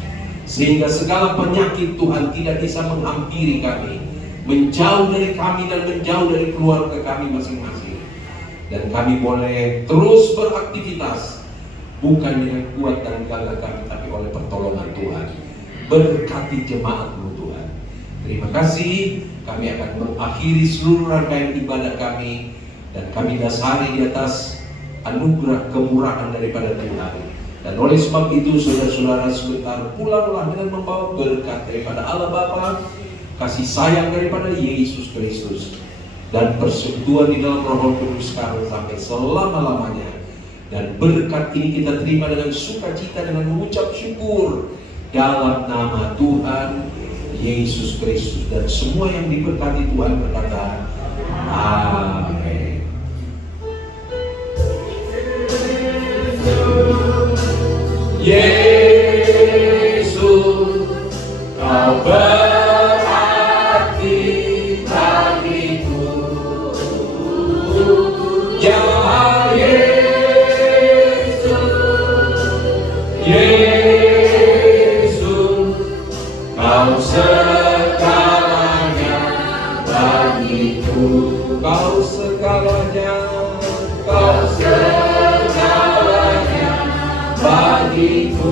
sehingga segala penyakit Tuhan tidak bisa menghampiri kami, menjauh dari kami dan menjauh dari keluarga kami masing-masing. Dan kami boleh terus beraktivitas, bukan dengan kuat dan gagah kami, tapi oleh pertolongan Tuhan. Berkati jemaat-Mu Tuhan. Terima kasih. Kami akan mengakhiri seluruh rangkaian ibadah kami, dan kami dasari di atas anugerah kemurahan daripada Tuhan. Dan oleh sebab itu saudara-saudara sebentar pulanglah dengan membawa berkat daripada Allah Bapa, kasih sayang daripada Yesus Kristus, dan persekutuan di dalam Roh Kudus sekarang sampai selama-lamanya. Dan berkat ini kita terima dengan sukacita, dengan mengucap syukur dalam nama Tuhan Yesus Kristus. Dan semua yang diberkati Tuhan berkata amin. Yesus, Kau berarti bagiku. Ya Yesus, Kau segalanya bagiku. Kau segalanya, Kau segalanya bagiku.